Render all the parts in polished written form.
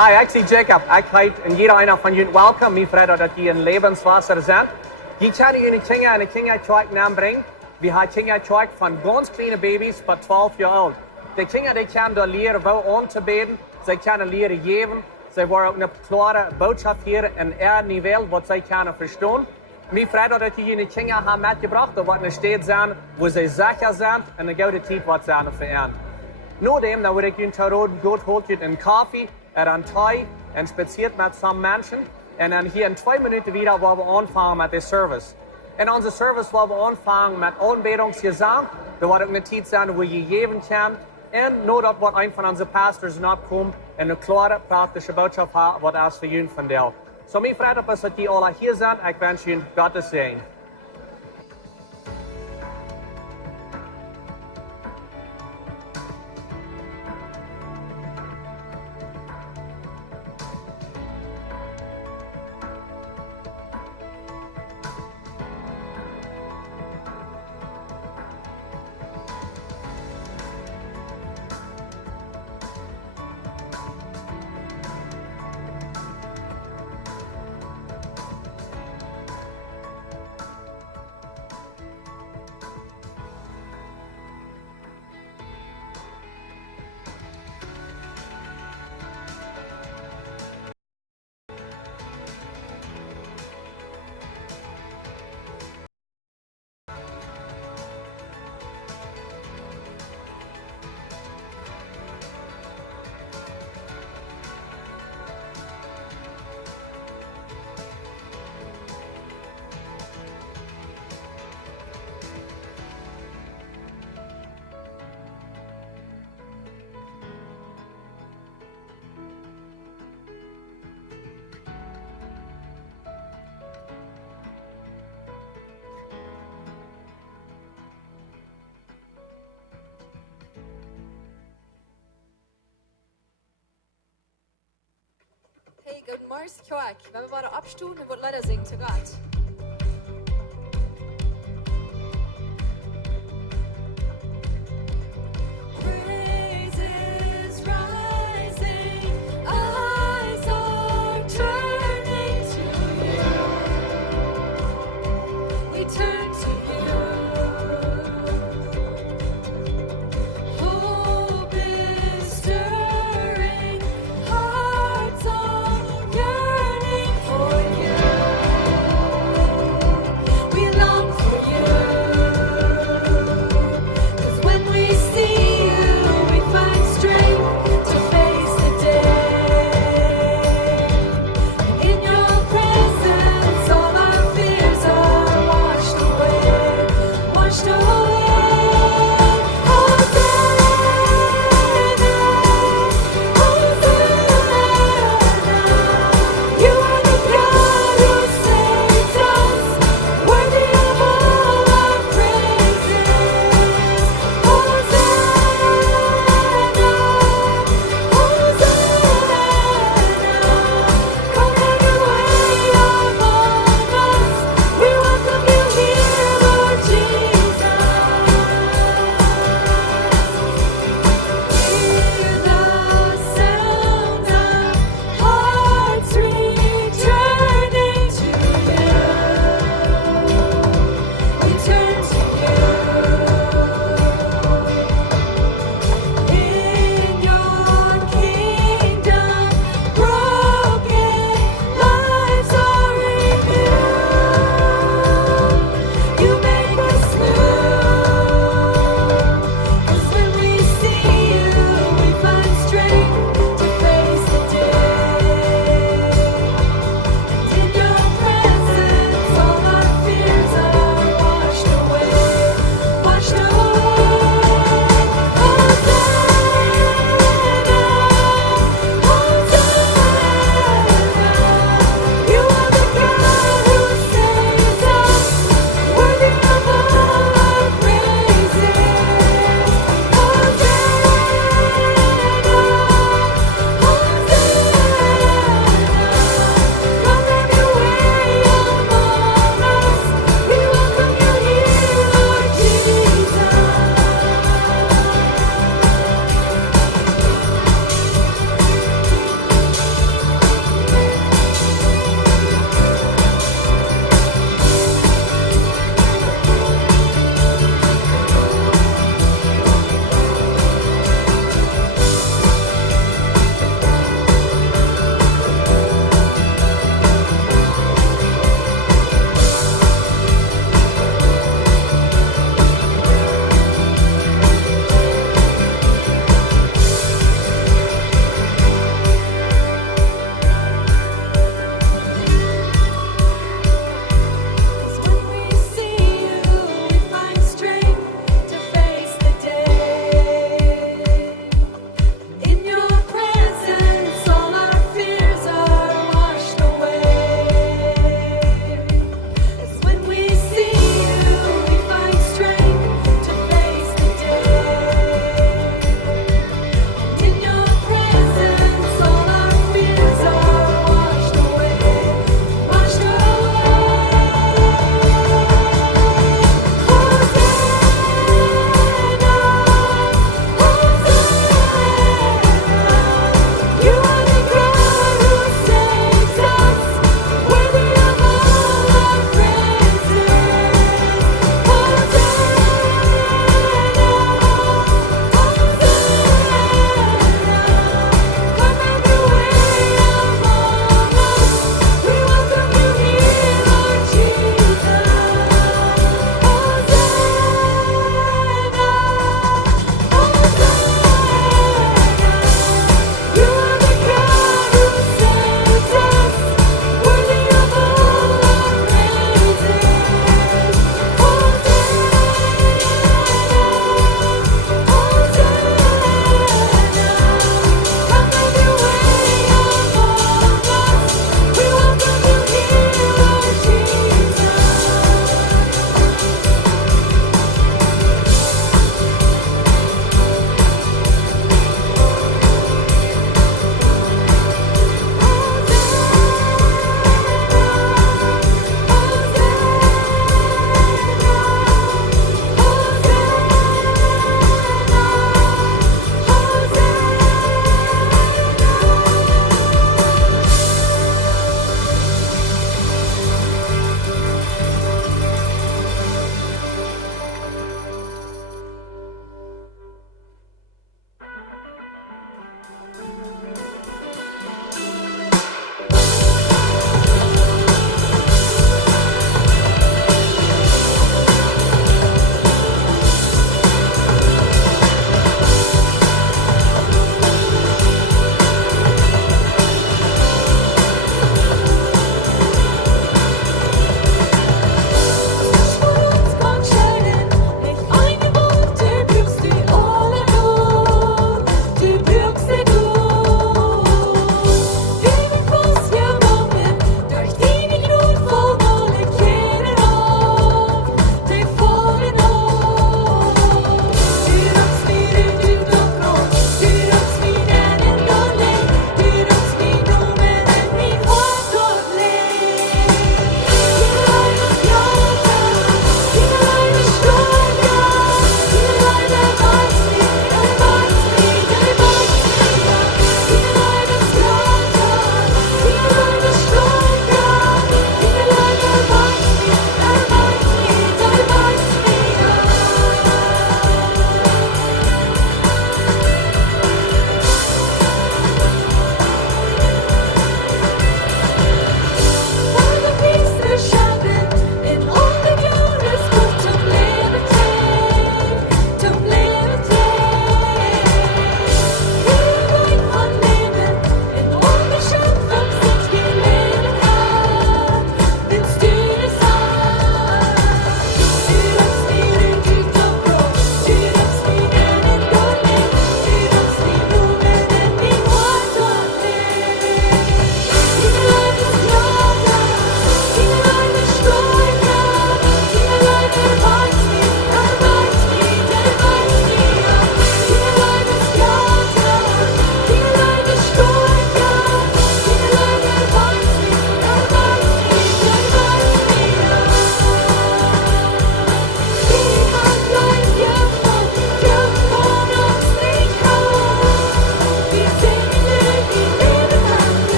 Hi, ik zie Jacob. Ik heet en iedereen van jullie welkom. Mijn vrienden dat jullie in Lebenswasser zijn. Je kan jullie kinderen en de kindertjeuk naam brengen. We hebben kindertjeuk van ganz kleine baby's tot 12 jaar oud. De kinderen die kunnen daar leren wel aan te beden. Ze kunnen leren geven. Ze worden ook een klare boodschap hier in er niveau wat zij kunnen verstaan. Mijn vrienden dat jullie kinderen hebben metgebracht. Dat wordt een stad zijn waar ze zeker zijn en een goede tijd wat zijn veranderd. Nadem, dan wil ik jullie terug goed holen een koffie. Een thee en spaziert met some mensen. En dan hier in 2 minuten weer waar we aanvangen met de service. In onze service waar we aanvangen met aanbedingsgezang. Er wordt ook een tijd zijn waar je geven kan. En nadat wordt een van onze pastors opkomt en een klare praktische boodschap heeft wat als voor jullie vertelt. Zo mijn vrienden, dat jullie alle hier zijn. Ik wens jullie God te zien. Hey, good morning, Kjork. We hebben wat opstoen en wat letter zingen te God. For you.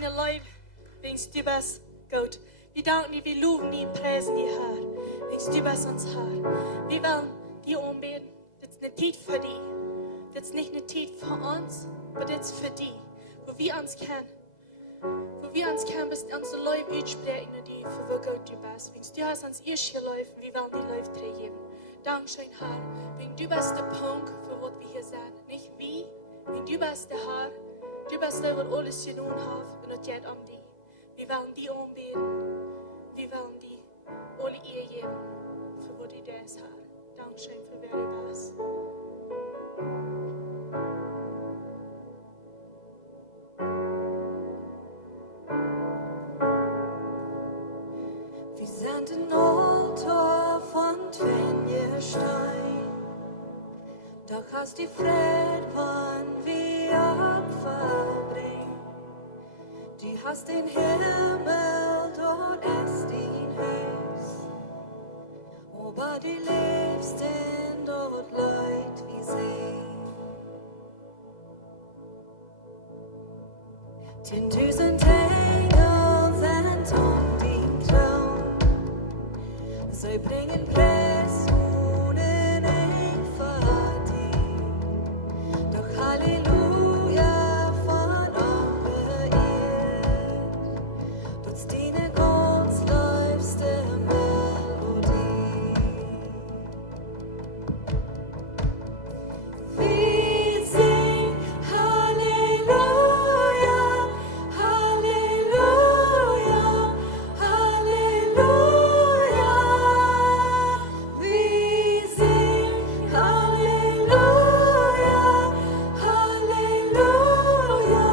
dine liv, wings du bist Gott. Vi danken dir, vi loven dir, præsen dir, Herre. Wings du bist uns, Herre. Vi vil dir ombeden. Det er ikke tid for dig. Det er ikke tid for os, men det er for dig. Hvor vi ons kan. Hvor vi ons kan, hvis ons liv udspreken af dig, for hvor godt du bist. Wings du hast ons eerste liv, vi vil die liv teruggeven. Dankzij, Herre. Wings du bist der Punkt, für was wir hier sind. Nicht wie, wings du bist der Herre. Du bist der, was alles gedaan heeft, en het gaat om die. Vi vil die ombeden. Vi vil die alle eer geven, for wat du der is, Herre. Dankzij for hvad du bist. Wir sind ein Altar von Vejnieejen, doch hast die Fried von wir verbringen. Du hast den Himmel, dort ist dein Haus, aber du lebst in dort Leid wie sie. 10.000 Engel sind den Thron. Sie bringen Preis ohne ein Verdien. Doch Halleluja von aller Erd. Trotz deiner ganz liebste Melodie. Wir singen Halleluja, Halleluja, Halleluja. Wir singen Halleluja, Halleluja.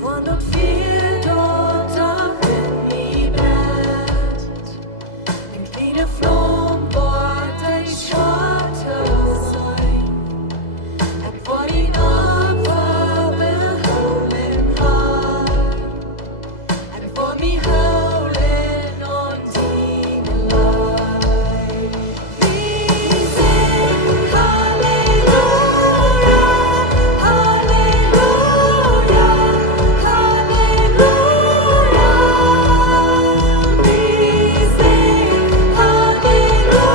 Von dort viel dort auch in die Welt. Ein kleiner Flom bort ein Schotter sein. Und vor ihn Opfer beholen hat. Und vor mir holen und dienen Leid. Wir singen Halleluja, Halleluja, Halleluja. Wir singen Halleluja,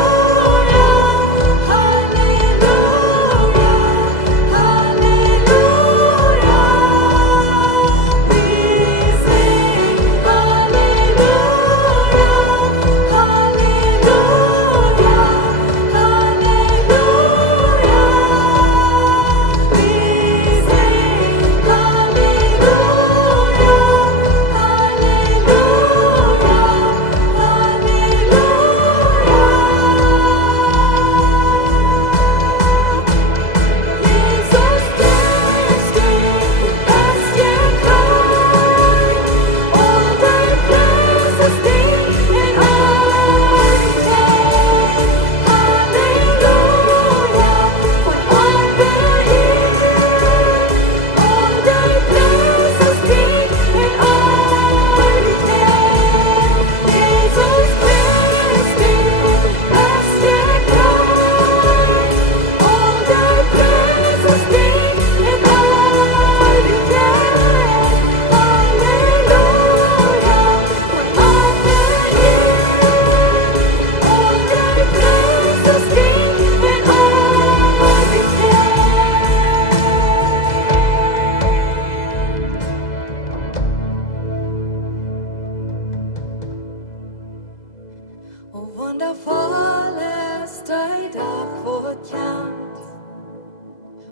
Oh, wundervoll ist dein Dach verkannt,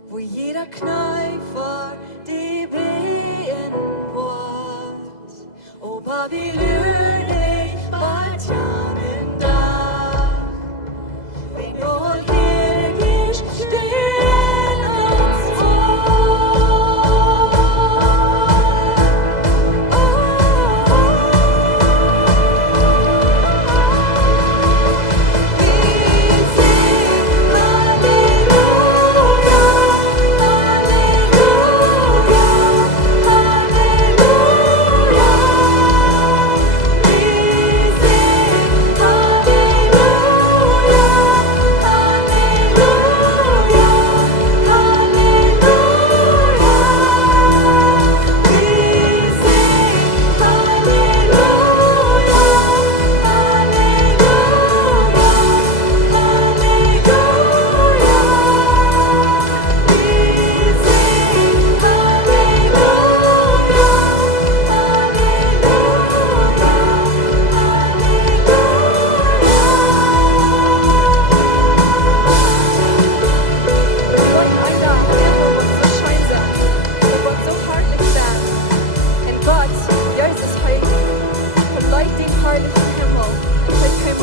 wo jeder Kneifer die Wehen wird. Oh, Babylon, ich bald jahren Dach, wie nur hier gehst, stehen uns Halleluja, Halleluja.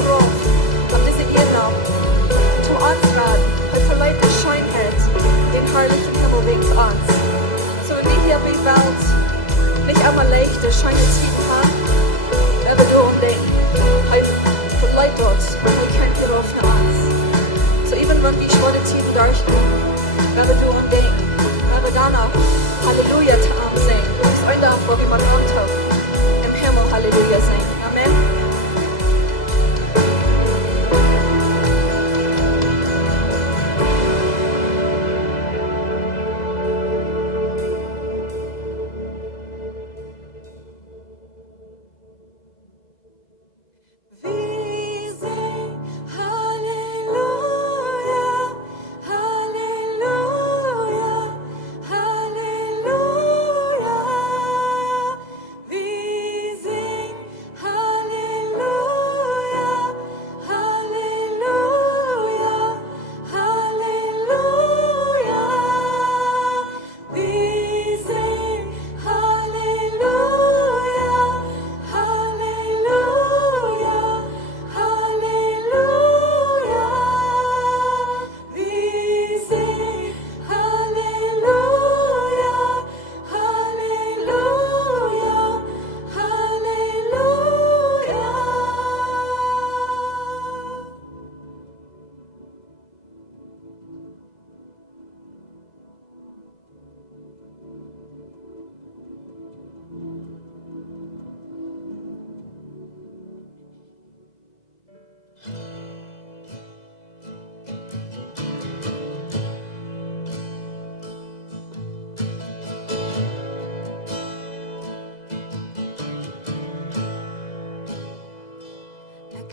groot op deze eennaam. Zum Ansraden, het verleiht de Scheinheit, den herrlichen Himmel wegen uns. So wie wir hier wie Welt nicht einmal leichte Scheine ziehen kann, aber du umdenken. Hij verleiht dort, hij kennt hierauf für uns. So even wenn wir schwere Tiefen durchgehen, aber du umdenken. Aber danach Halleluja zu ihm singen. Das ist ein Dank, wo wir mal Handhaben im Himmel Halleluja singen. Amen.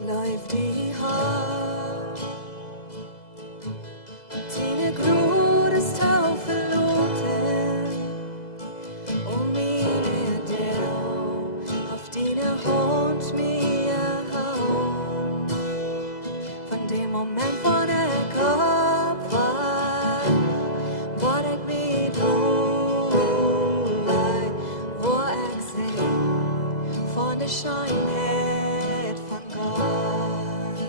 Blijf die haar. Dine gloed is touw verloten. Om mine deel. Auf dine Hand mir hou. Van dem Moment van ik op war. Wat ik me doe. Wo ik zing. Van de schijnheid van God.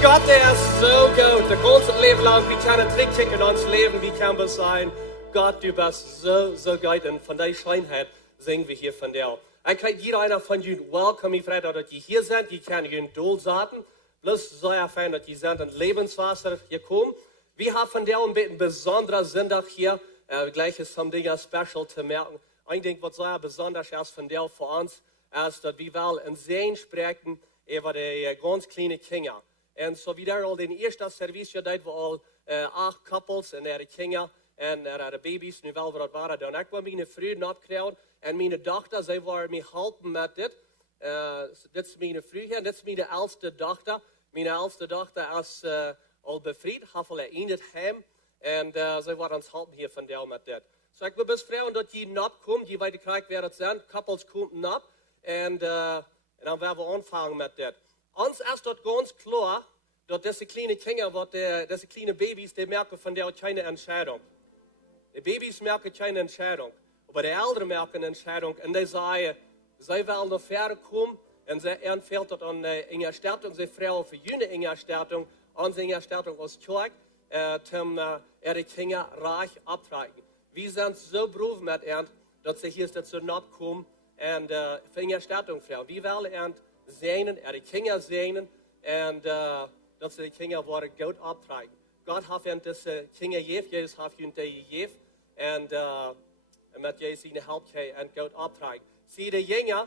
Gott, der ist so gut. Der ganze Leben lang, wie kann er Trick in uns Leben, wie kann es sein? Gott, du bist so gut und von deiner Scheinheit singen wir hier von dir. Ich kann jeder einer von euch willkommen, ich freue mich, dass ihr hier seid. Ich kann euch Dol sagen. Bloß so erfahren, dass ihr seid in Lebenswasser gekommen. Wir haben von dir ein bisschen besonderer Sonntag hier. Gleich ist some Dinge special zu merken. Ich denke, was sehr besonders ist von dir für uns, ist, dass wir ein Sehen sprechen über die ganz kleinen Kinder. Und so wie der all den ersten Service gedaan, wo all 8 couples en ihre Kinder en ihre Babys nu wel wat waren. Dan ik was mijn vrouw opgekneld en mijn dochter, zij waren me helpen met dit. Dit is mijn vrouw hier, dit is mijn oudste dochter. Mijn oudste dochter is al bevrijd, heeft al in het heim. En zij waren ons helpen hier van deel met dit. So ik wil best vragen dat je nap komt, je weet krijgt waar het zijn. Couples komen nap en dan werden we aanvangen met dit. Ons is dat ganz klar, dat deze kleine kinderen, deze kleine baby's, die merken van der keine Entscheidung. Die baby's merken keine Entscheidung. Aber die Eltern merken eine Entscheidung. Und die sagen, sie wollen noch verder kommen. Und sie empfehlen das an eine Erstattung. Sie fragen für jene eine Erstattung. Unsere Erstattung aus Kirche, ihre Kinder reich abtragen. Wir sind so berufen mit ihnen, dass sie hier dazu kommen und für eine Erstattung fragen. Wir wollen ihnen sehen, ihre Kinder sehen und dass sie die Kinder worden gut abtragen. Gott hat ihnen diese Kinder gegeben, Jesus hat ihnen die gegeben und mit Jesus ihnen helpt und gut abtragen. Sie, die Jünger,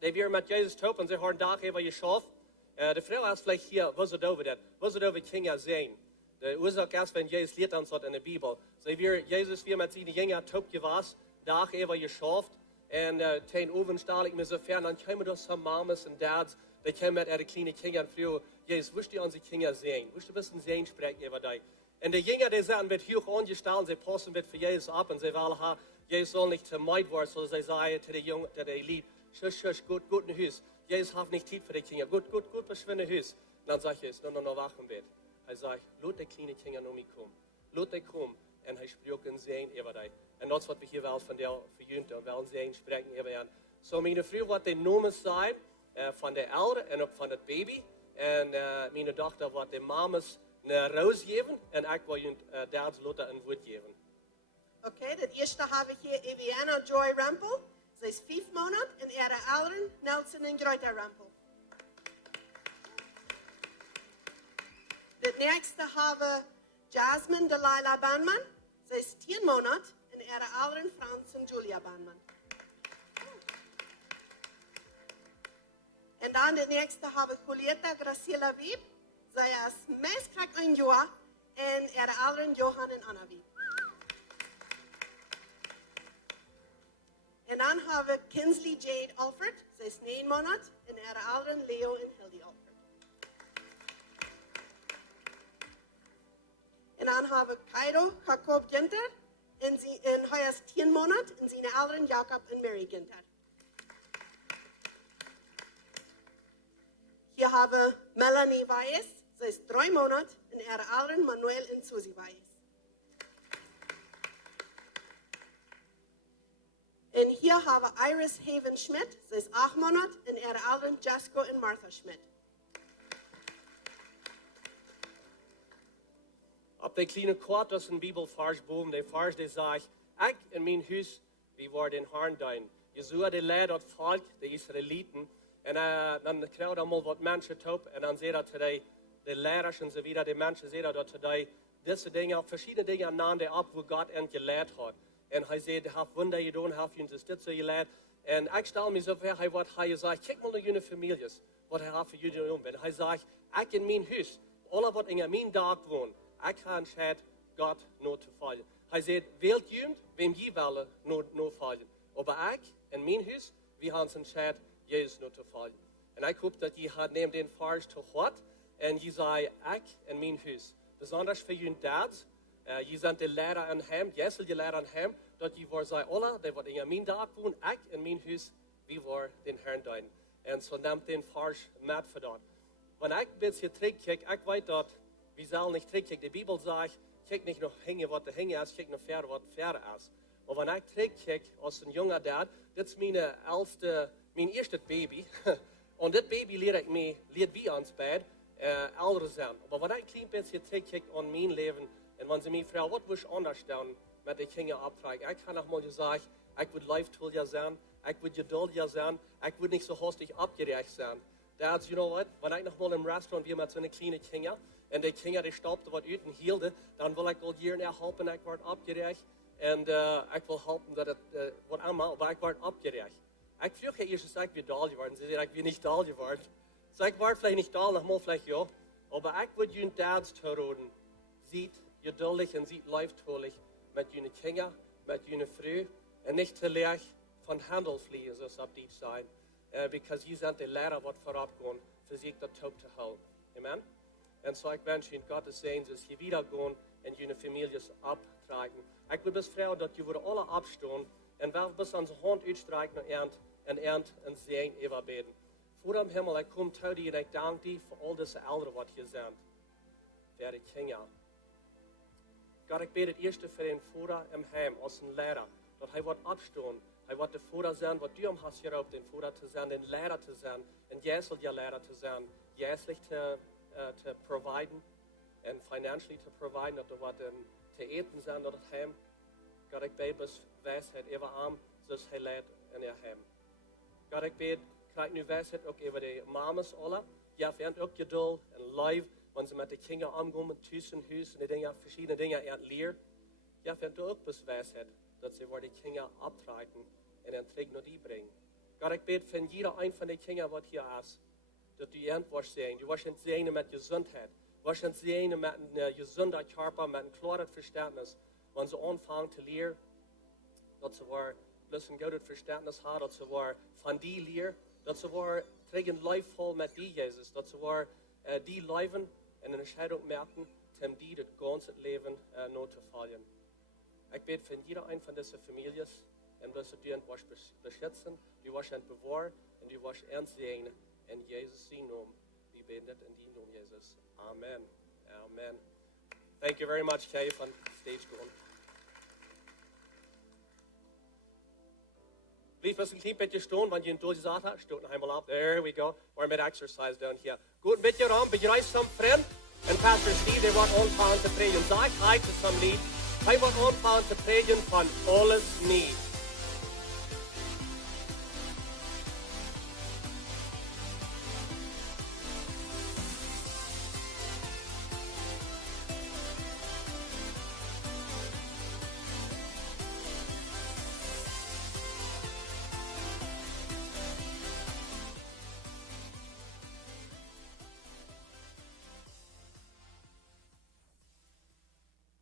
die wir mit Jesus taufen, sie haben Tag über geschafft. Die Frau ist vielleicht hier, was sie da das? Was sie da Kinder sehen? Die Ursache ist, wenn Jesus lehrt uns in der Bibel. Jesus, wir mit seinen Jüngern tauft gewasst, Tag über geschafft. Und ten oven staal ik me zo ver, dan komen er some mamas en dads, die komen met ihre kleine Kinder en vragen, Jesus, willst du unsere Kinder sehen? Willst du ein bisschen sehen sprechen über dich? Und die Jünger, die sind mit hoch angestellt, sie passen mit für Jesus ab und sie wollen, Jesus soll nicht zu meid werden, so sie sagen zu den Jungen, zu den Lied, schuss, gut in Haus. Jesus hat nicht Zeit für die Kinder, gut, verschwinde Haus. Und dann sagt Jesus, noch wachen wird. Er sagt, lass die kleinen Kinder noch nicht kommen. Lass die kommen. Und er spricht und sehen über dich. Und das, was wir hier wollen von der Verjünte und wollen sehen, sprechen über ihn. So, meine Frau wird den Namen sein von der Eltern und auch von dem Baby. Und meine Tochter wird den Mamas eine Rose geben und ich will ihnen Dads Lotte ein Wort geben. Okay, das erste habe ich hier Eviana Joy Rampel. Sie ist 5 Monate und ihre Eltern Nelson und Greta Rampel. Das nächste habe Jasmine Delilah Bahnmann. Sie ist 10 Monate und ihre Eltern Franz und Julia Bahnmann. Und dann das nächste habe ich Julieta Graciela Wieb. Sie ist meestkrak een Jahr und ihre Eltern Johann und Anna Wieb. Und dann habe ich Kinsley Jade Alfred. Sie ist 9 Monate und ihre Eltern Leo und Hildy Alfred. Und dann habe ich Kaido Jakob Ginter. Und er ist 10 Monate und seine Eltern Jakob und Mary Ginter. Hier habe ich Melanie Weiss. Sie ist 3 Monate und ihre Eltern Manuel und Susi Weiss. Und hier habe ich Iris Haven Schmidt. Sie ist 8 Monate und ihre Eltern Jasko und Martha Schmidt. Op de kleine kwart is een bibelvers boven. De vers die zegt, ik in mijn huis, wie worden in Herrn dein. Jesua die leidt dat volk, de Israëlieten. En dan krijg je allemaal wat mensen op. En dan zie je dat de leiders en zo wieder, de mensen zien dat deze dingen, verschillende dingen namen op, wo God hen geleid had. En hij zei, hij heeft wunder gedaan, hij heeft ons dit zo geleid. En ik stel me zo voor, hij zegt, kijk maar naar jullie families, wat hij heeft voor jullie gedaan. En hij zegt, ik in mijn huis, alle wat in mijn dag woont, ik ga entscheiden, God nooit te vallen. Hij zei, wählt jemand, wem je willen, nooit vallen. Maar ik in mijn huis, we gaan entscheiden, Jezus nooit te vallen. En ik hoop dat je gaat nemen den vers te God. En je zei, ik in mijn huis. Besonders voor jullie dads. Je bent de leider aan hem, jij zult de leider aan hem. Dat je voor zei, alle, die wat in mijn dag woont, ik in mijn huis, wie voor den Herrn dein. En zo neemt den vers met voor dat. Wanneer ik een beetje terugkijk, ik weet dat, we zullen niet terugkijken. De Bibel zegt, kijk niet nog hingen wat de hingen is, kijk nog verder wat verder is. Maar wanneer ik terugkijk als een jonge dad, dit is mijn eerste baby. En dit baby leert wie ons beiden. Ältere sind. Aber wenn ich ein klein bisschen zurückkicke an mein Leben, und wenn sie mich fragen, was willst du anders tun mit den Kindern abtragen, ich kann auch mal sagen, ich will lieftuliger sein, ich will geduldiger sein, ich will nicht so hastig abgerecht sein. Dads, you know what, wenn ich noch mal im Restaurant bin mit so einer kleinen Kinder, und die Kinder, die staubte was ut und hielden, dann will ich all hier helfen, ich werde abgerecht, und ich will helfen, dass was einmal, aber ich werde abgerecht. Ich frage erst, ich bin da geworden, sie sagen, ich bin nicht da geworden. So, ich war vielleicht nicht da, noch mal vielleicht ja, aber ich würde Ihnen Dads zuhören, sieht geduldig und sieht lieftulich mit Ihnen Kinder, mit Ihnen Frau, und nicht zu leicht von Handel fliehen, so es auf Deutsch sein, because Sie sind die Lehrer, die vorabgehen, für sich das Taub zu halten. Amen? Und so, ich wünsche Ihnen Gottes Segen, dass Sie wiedergehen und Ihre Familien abtragen. Ich will bis Frau, dass Sie alle abstehen und wir bis an die Hand ausstreichen und Segen überbeten. Vor dem Himmel, ich komme zu dir und ich danke dir für all diese Eltern, die hier sind. Für die Kinder. Gott, ich bete das erste für den Vater im Heim, als ein Lehrer, dass er wird abstehen. Er wird der Vater sein, was du ihm hast geraubt, den Vater zu sein, den Lehrer zu sein, und Jesus der Lehrer zu sein, jährlich zu providen, und financially zu providen, dass du was zu eten sein, dort Heim. Gott, ich bete, bis Weisheit über arm, so es er leid in ihr Heim. Gott, ich bete, krijg nu wijsheid ook over de mamas alle. Ja, vindt ook geduld en lief, wanneer ze met de kinderen omgaan, tussen huis en de dingen, verschillende dingen aan het leren. Ja, vindt ook best wijsheid, dat ze voor de kinderen optreden en een terug naar die brengen. God, ik bid van jeder een van de kinderen wat hier is, dat u eind was zijn. U was een zegen met gezondheid. Was een zegen met een gezonde körper, met een klarer verständnis. Wanneer ze aanvangen te leren, dat ze waar een goed verständnis hebben, dat ze waar van die leren, dat ze waar tegen liefvol met die Jezus, dat ze waar die leven en een entscheidung merken, om die het ganze leven nooit te vallen. Ik bid van jeder een van deze families, en dat du uns was beschützen, du was uns bewahren, und du was uns segnen. In Jesus' Namen, wir beten das in die Namen Jesus. Amen. Amen. Thank you very much, Kay, on stage going. Blijf eens een klein beetje staan, want je een doosje zat hebt. Stoot nog eenmaal op. There we go. We're mid exercise down here. Goed, een beetje rond, begrijp some friend. En Pastor Steve, die wordt aanvangen te predigen. Zeg hi to some lied. Hij wordt aanvangen te predigen van Aules, Nieet.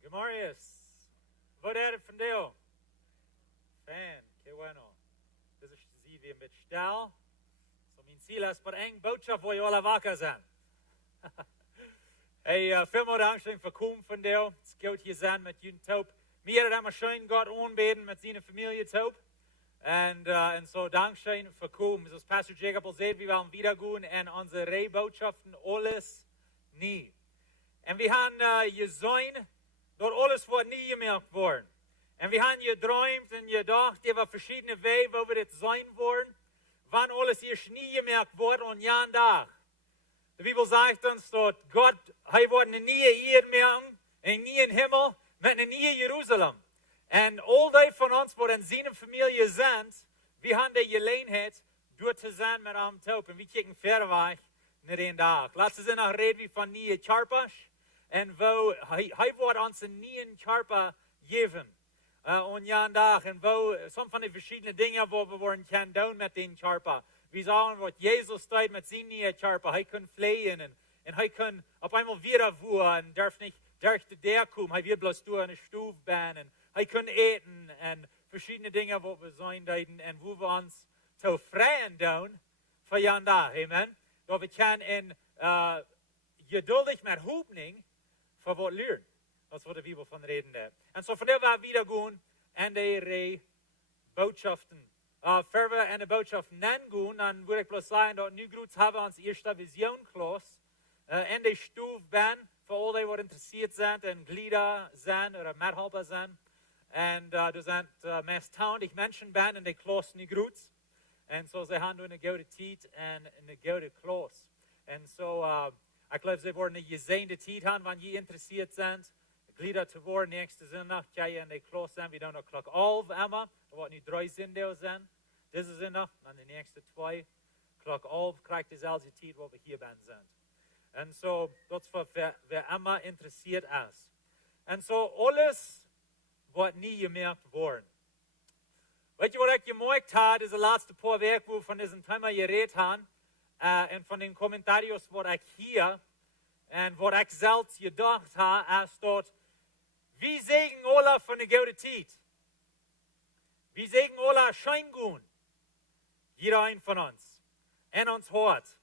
Marius, wat er het van deel? Fan, que bueno. Dus ik zie weer met stel. So mijn ziel is maar één boodschap voor je alle wakker zijn. Hey, veel meer dankzij voor komen van deel. Het is goed hier zijn met jullie taub. Meer dan maar schön Gott aanbeden met zijn familie taub. En so dankzij voor komen. Zoals Pastor Jacob al zei, we willen wiedergehen en onze Rijbotschaften Aules, Nieet. En we gaan je zijn. Door alles wordt niet gemerkt worden. En we hebben gedroomd en gedacht over verschillende wegen waar we dit zijn worden. Wanneer alles eerst niet gemerkt wordt aan een dag. De Bibel zegt ons dat God, hij wordt een nieuwe eer maken, een nieuwe hemel met een nieuwe Jeruzalem. En al die van ons die in zijn familie zijn, we hebben de gelegenheid door te zijn met hem taub. En we kijken verder weg naar die dag. Laten we nog reden van nieuwe charpas. En hij wordt ons een nieuwe körper geven. On een dag. En soms van de verschillende dingen waar we worden kunnen doen met die körper. We zagen wat Jezus deed met zijn nieuwe körper. Hij kon vliegen en hij kon op eenmaal weer voeren. En durft niet durch de deur komen. Hij wil bloos door een stoel ben. En hij kon eten. En verschillende dingen wat we zijn deden. En hoe we ons zo vrijen doen voor een dag. Amen. Dat we kunnen geduldig met hoopning voor wat leren. Dat is wat de Bibel van reden heeft. En zo vandaar waar we weer gaan en de boodschaften. Voor we en de boodschaften gaan, dan wil ik bloos zeggen dat nu groet hebben ons eerste visioenklas. En de stoel ben, voor al die wat geïnteresseerd zijn en glieder zijn, of medhelper zijn. En er zijn meest 20 mensen ben in de klas nu groet. En zo ze gaan doen een goede tijd en een goede klas. En zo Ich glaube, sie worden eine gesegnete Zeit haben, wenn je interessiert sind. Glieder te worden, nächste zondag, ga je in de klas zijn. We doen nog klok 11 immer. Er wordt nu 3 zindeels zijn. Deze zondag, dan de nächste 2. Klok 11 krijgt dezelfde tijd waar we hier zijn. En zo, dat is voor wer immer interessiert is. En zo, alles wordt niet gemerkt worden. Weet je wat ik gemerkt heb, is de laatste paar weken, wo we van diesem Thema geredet haben, en van den Kommentarios, wat ik hier, en wat ik zelf gedacht habe, is dat wie zeggen alle von der gute Zeit? Wie sagen alle Scheingun? Jeder ein von uns. En ons hart.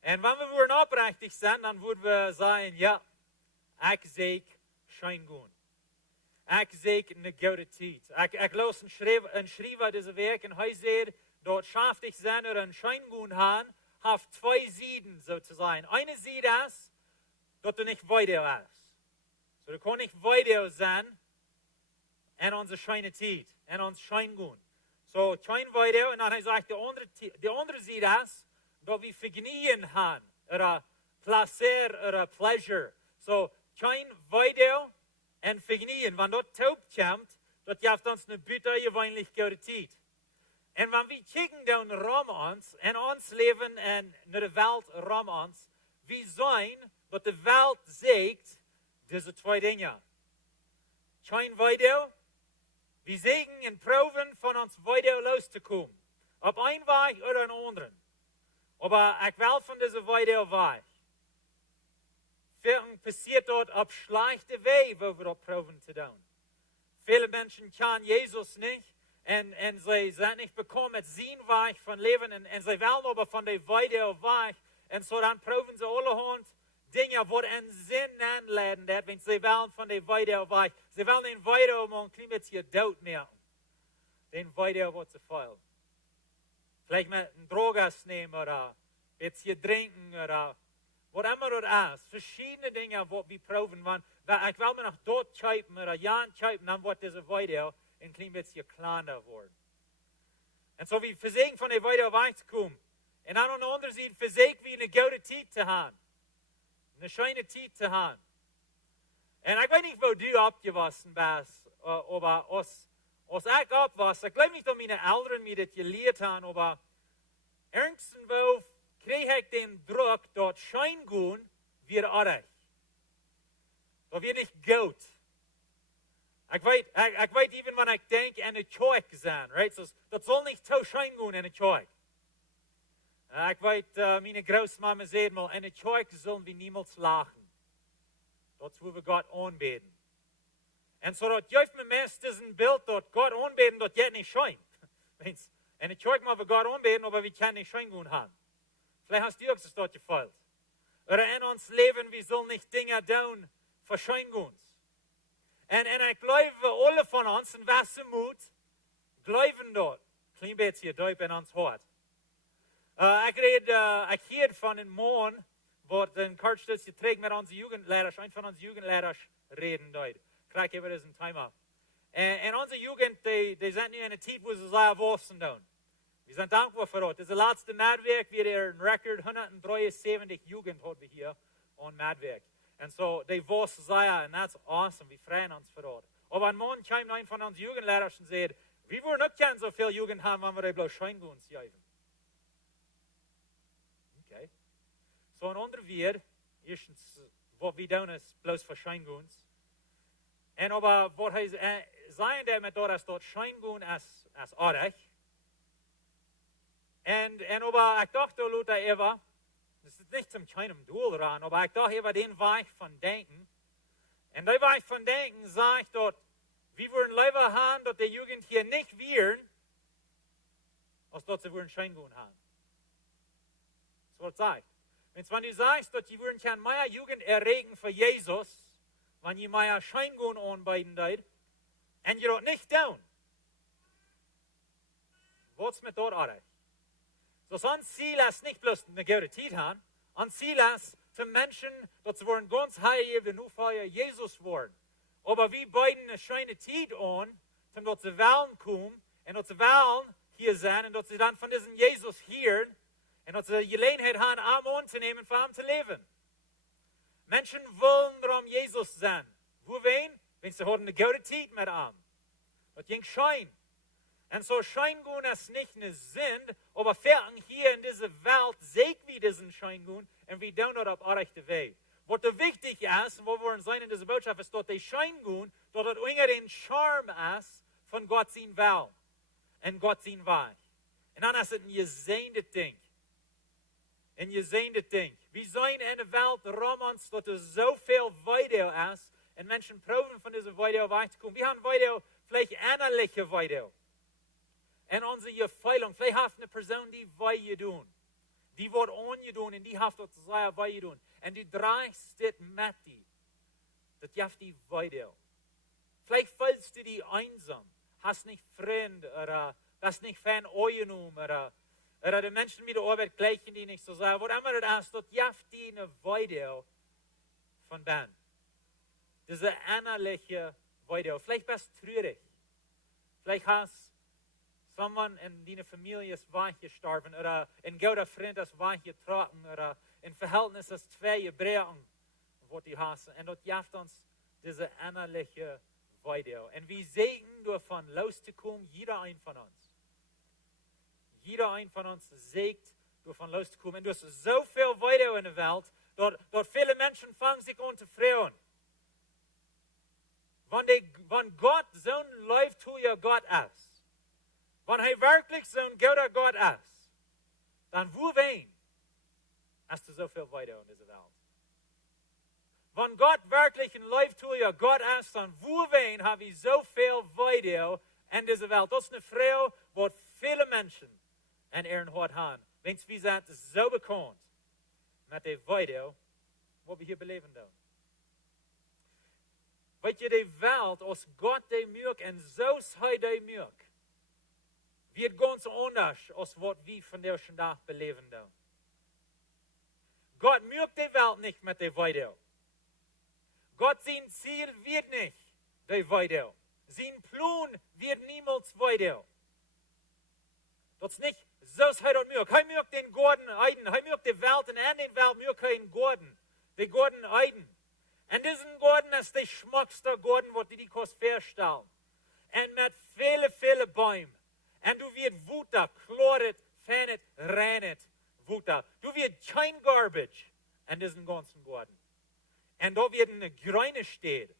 En wenn wir aufrichtig sind, dann würden wir sagen, ja, ich sehe Scheingun. Ich sehe eine gute Zeit. Ich las einen Schreiber diese Werk und er sagt, dort schafft ich sein oder ein Scheingun haben, hat 2 Seiten sozusagen. Eine Seite ist, dass du nicht weiter bist. So, du kannst nicht weiter sein in unsere scheine Zeit, in uns Scheingun. So, kein weiter, und dann sagt die andere Seite ist, dass wir Vejnieejen haben, oder Placer, oder Pleasure. So, kein weiter und Vejnieejen. Wenn dort taub kommt, das gibt uns eine bittergewöhnlich gute Zeit. Und wenn wir kicken down rum uns, in uns leben in der Welt rum uns, wir sein, dass die Welt sagt, diese 2 Dinge. Kein weiter, wir sägen und proben von uns weiter loszukommen. Ob ein Weg oder einen anderen. Aber ich will von dieser weiter Weg. Vielen passiert dort auf schlechte Wege, wo wir dort proben zu tun. Viele Menschen kennen Jesus nicht und sie sind nicht bekommen mit seinem Weg von Leben und sie wollen aber von der weiter Weg. Und so dann proben sie allerhand Dinge, die in Sinn anleiten, wenn sie wollen von der weiter Weg. Sie wollen den weiter um ein klein bisschen Tod merken. Den weiter wird zu viel. Vielleicht mit einem Drogas nehmen oder ein bisschen trinken oder was immer das ist. Verschiedene Dinge, die wir proben. Ich will mir noch dort kaufen oder ja kaufen, dann wird diese weiter ein klein bisschen kleiner werden. Und so wir versuchen von der weiter Weg zu kommen. Und dann an der anderen Seite versuchen wir eine gute Zeit zu haben. Eine schöne Zeit zu haben. Und ich weiß nicht, wo du abgewachsen bist, aber als ich abwachsen, ich glaube nicht, dass meine Eltern mir das gelehrt haben, aber irgendwo kriege ich den Druck, dort Scheingun wird artig. Das wird nicht gut. Ich weiß, even wenn ich denke an eine Zeug sein, right? So, das soll nicht so Scheingun in eine Zeug. Ich weiß, meine Großmama sagt mal, eine Zeug sollen wir niemals lachen. Dort wo wir Gott anbeten. Und so dort gibt mir meistens ein Bild, dort Gott anbeten, dort geht nicht schein. Eine Zeug mal wir Gott anbeten, aber wir können nicht Scheingun haben. Vielleicht hast du auch das dort gefällt. Oder in uns Leben, wir sollen nicht Dinge tun für Scheinguns. Und ich glaube, alle von uns, in was Mut, glauben dort. Klein bisschen Deut in uns Hort. Ich hield van een man, wat een kartstutz getregen met onze Jugendleiders, een van onze Jugendleiders reden deed. Krijg even eens een time-up. En onze Jugend, die zijn nu in een tijd waar ze zeer wassen doen. We zijn dankbaar voor dat. Het is de laatste maatwerk, wie er een record 173 Jugend hadden we hier aan maatwerk. En zo, die wassen zeer, en dat is awesome. We freuen ons voor dat. Aber een man kwam naar een van onze Jugendleiders en zei, we willen ook geen zoveel Jugend hebben, wanneer we bloos schijngoens geven. Okay. So een ander weer, eerstens, wat we doen is bloos voor schijngoens. En aber wat hij zei daarmee dat is dat schijngoen is aardig. En aber ik dacht, Luther, even, das ist nicht zum keinem Doel ran, aber ich dachte über den Weg von Denken. Und der Weg von Denken sagt dort, wir würden lieber haben, dass die Jugend hier nicht wären, als dass sie würden Scheingun haben. Das wird sagt. Wenn du sagst, dass die würden keine mehr Jugend erregen für Jesus, wenn ihr mehr Scheingun anbieten dort, und ihr das nicht tun, was ist mit dort artig? So ein Ziel ist nicht bloß eine gute Zeit haben, ein Ziel ist für Menschen, dass sie wollen ganz heilig und nur Jesus werden. Aber wir beiden eine schöne Zeit an, dass sie wollen kommen und dass sie wollen hier sein und dass sie dann von diesem Jesus hören und dass sie die Gelegenheit haben, Arm anzunehmen, für ihn zu leben. Menschen wollen darum Jesus sein. Wo wen? Wenn sie haben eine gute Zeit mit ihm. Das ging Schein. Und so Schein gehen ist nicht eine Sinn, aber fern hier in dieser Welt sehen wir diesen Schein gehen und wir tun das auf der rechten Weg. Was wichtig ist, und wo wir sein in dieser Botschaft, ist, dass der Schein gehen, dass das irgendwie den Charme ist von Gott sein Will und Gott sein Weg. Und dann ist es ein gesehntes Ding. Ein gesehntes Ding. Wir sind in einer Welt rum uns, dass es so viel Video ist und Menschen probieren von dieser Video wegzukommen. Wir haben Video, vielleicht ähnliche Video. En onze gefeiling, vielleicht hat eine Person, die wij je doen. Die wordt ongedaan en die heeft dat zij wij je doen. En die dreigst dit met die. Dat jeft die weiter. Vielleicht fühlst du dich einsam. Hast nicht Freunde oder hast nicht Fan angenommen oder die Menschen mit der Arbeit gleichen die nicht so sagen. Was immer das ist, das jeft die eine weiter von Ben. Diese innerliche weiter. Vielleicht bist du traurig. Vielleicht hast someone in deiner Familie ist weggestorben oder ein guter Freund ist weggetroffen oder ein Verhältnis ist zwei gebrochen, was die hassen. Und das gibt uns diese innerliche Weide. Und wir segnen davon loszukommen, jeder ein von uns. Jeder ein von uns segnet davon loszukommen. Und du hast so viel Weide in der Welt, dort viele Menschen fangen sich an zu freuen. Wenn Gott so ein leibtreuer Gott ist, wenn er wirklich so ein guter Gott ist, dann wo wen hast du so viel weiter in dieser Welt? Wenn Gott wirklich ein leibtreuer Gott ist, dann wo wen habe ich so viel weiter in dieser Welt? Das ist eine Frau, die viele Menschen in ihren Hort haben. Wenn wir sind so bekannt mit der weiter, was wir hier beleben tun. Weet je, die Welt, als Gott die mögt und so sei die mögt, wird ganz anders, als was wir von der schon Tag beleben. Gott mögt die Welt nicht mit der Weide. Gott sein Ziel wird nicht die Weide. Sein Plan wird niemals Weide. Das ist nicht so sei das mögt. Er mögt den Gordon Eiden. Er mögt die Welt und in der Welt mögt er den Gordon. Den Gordon Eiden. Und diesen Gordon ist der schmuckste Gordon, was die kannst verstellen. Und mit vielen Bäumen. Und du wirst Wutter, chloret, fenet, renet, Wutter. Du wirst kein Garbage in diesem ganzen Garten. Und da wird eine Grüne stehen.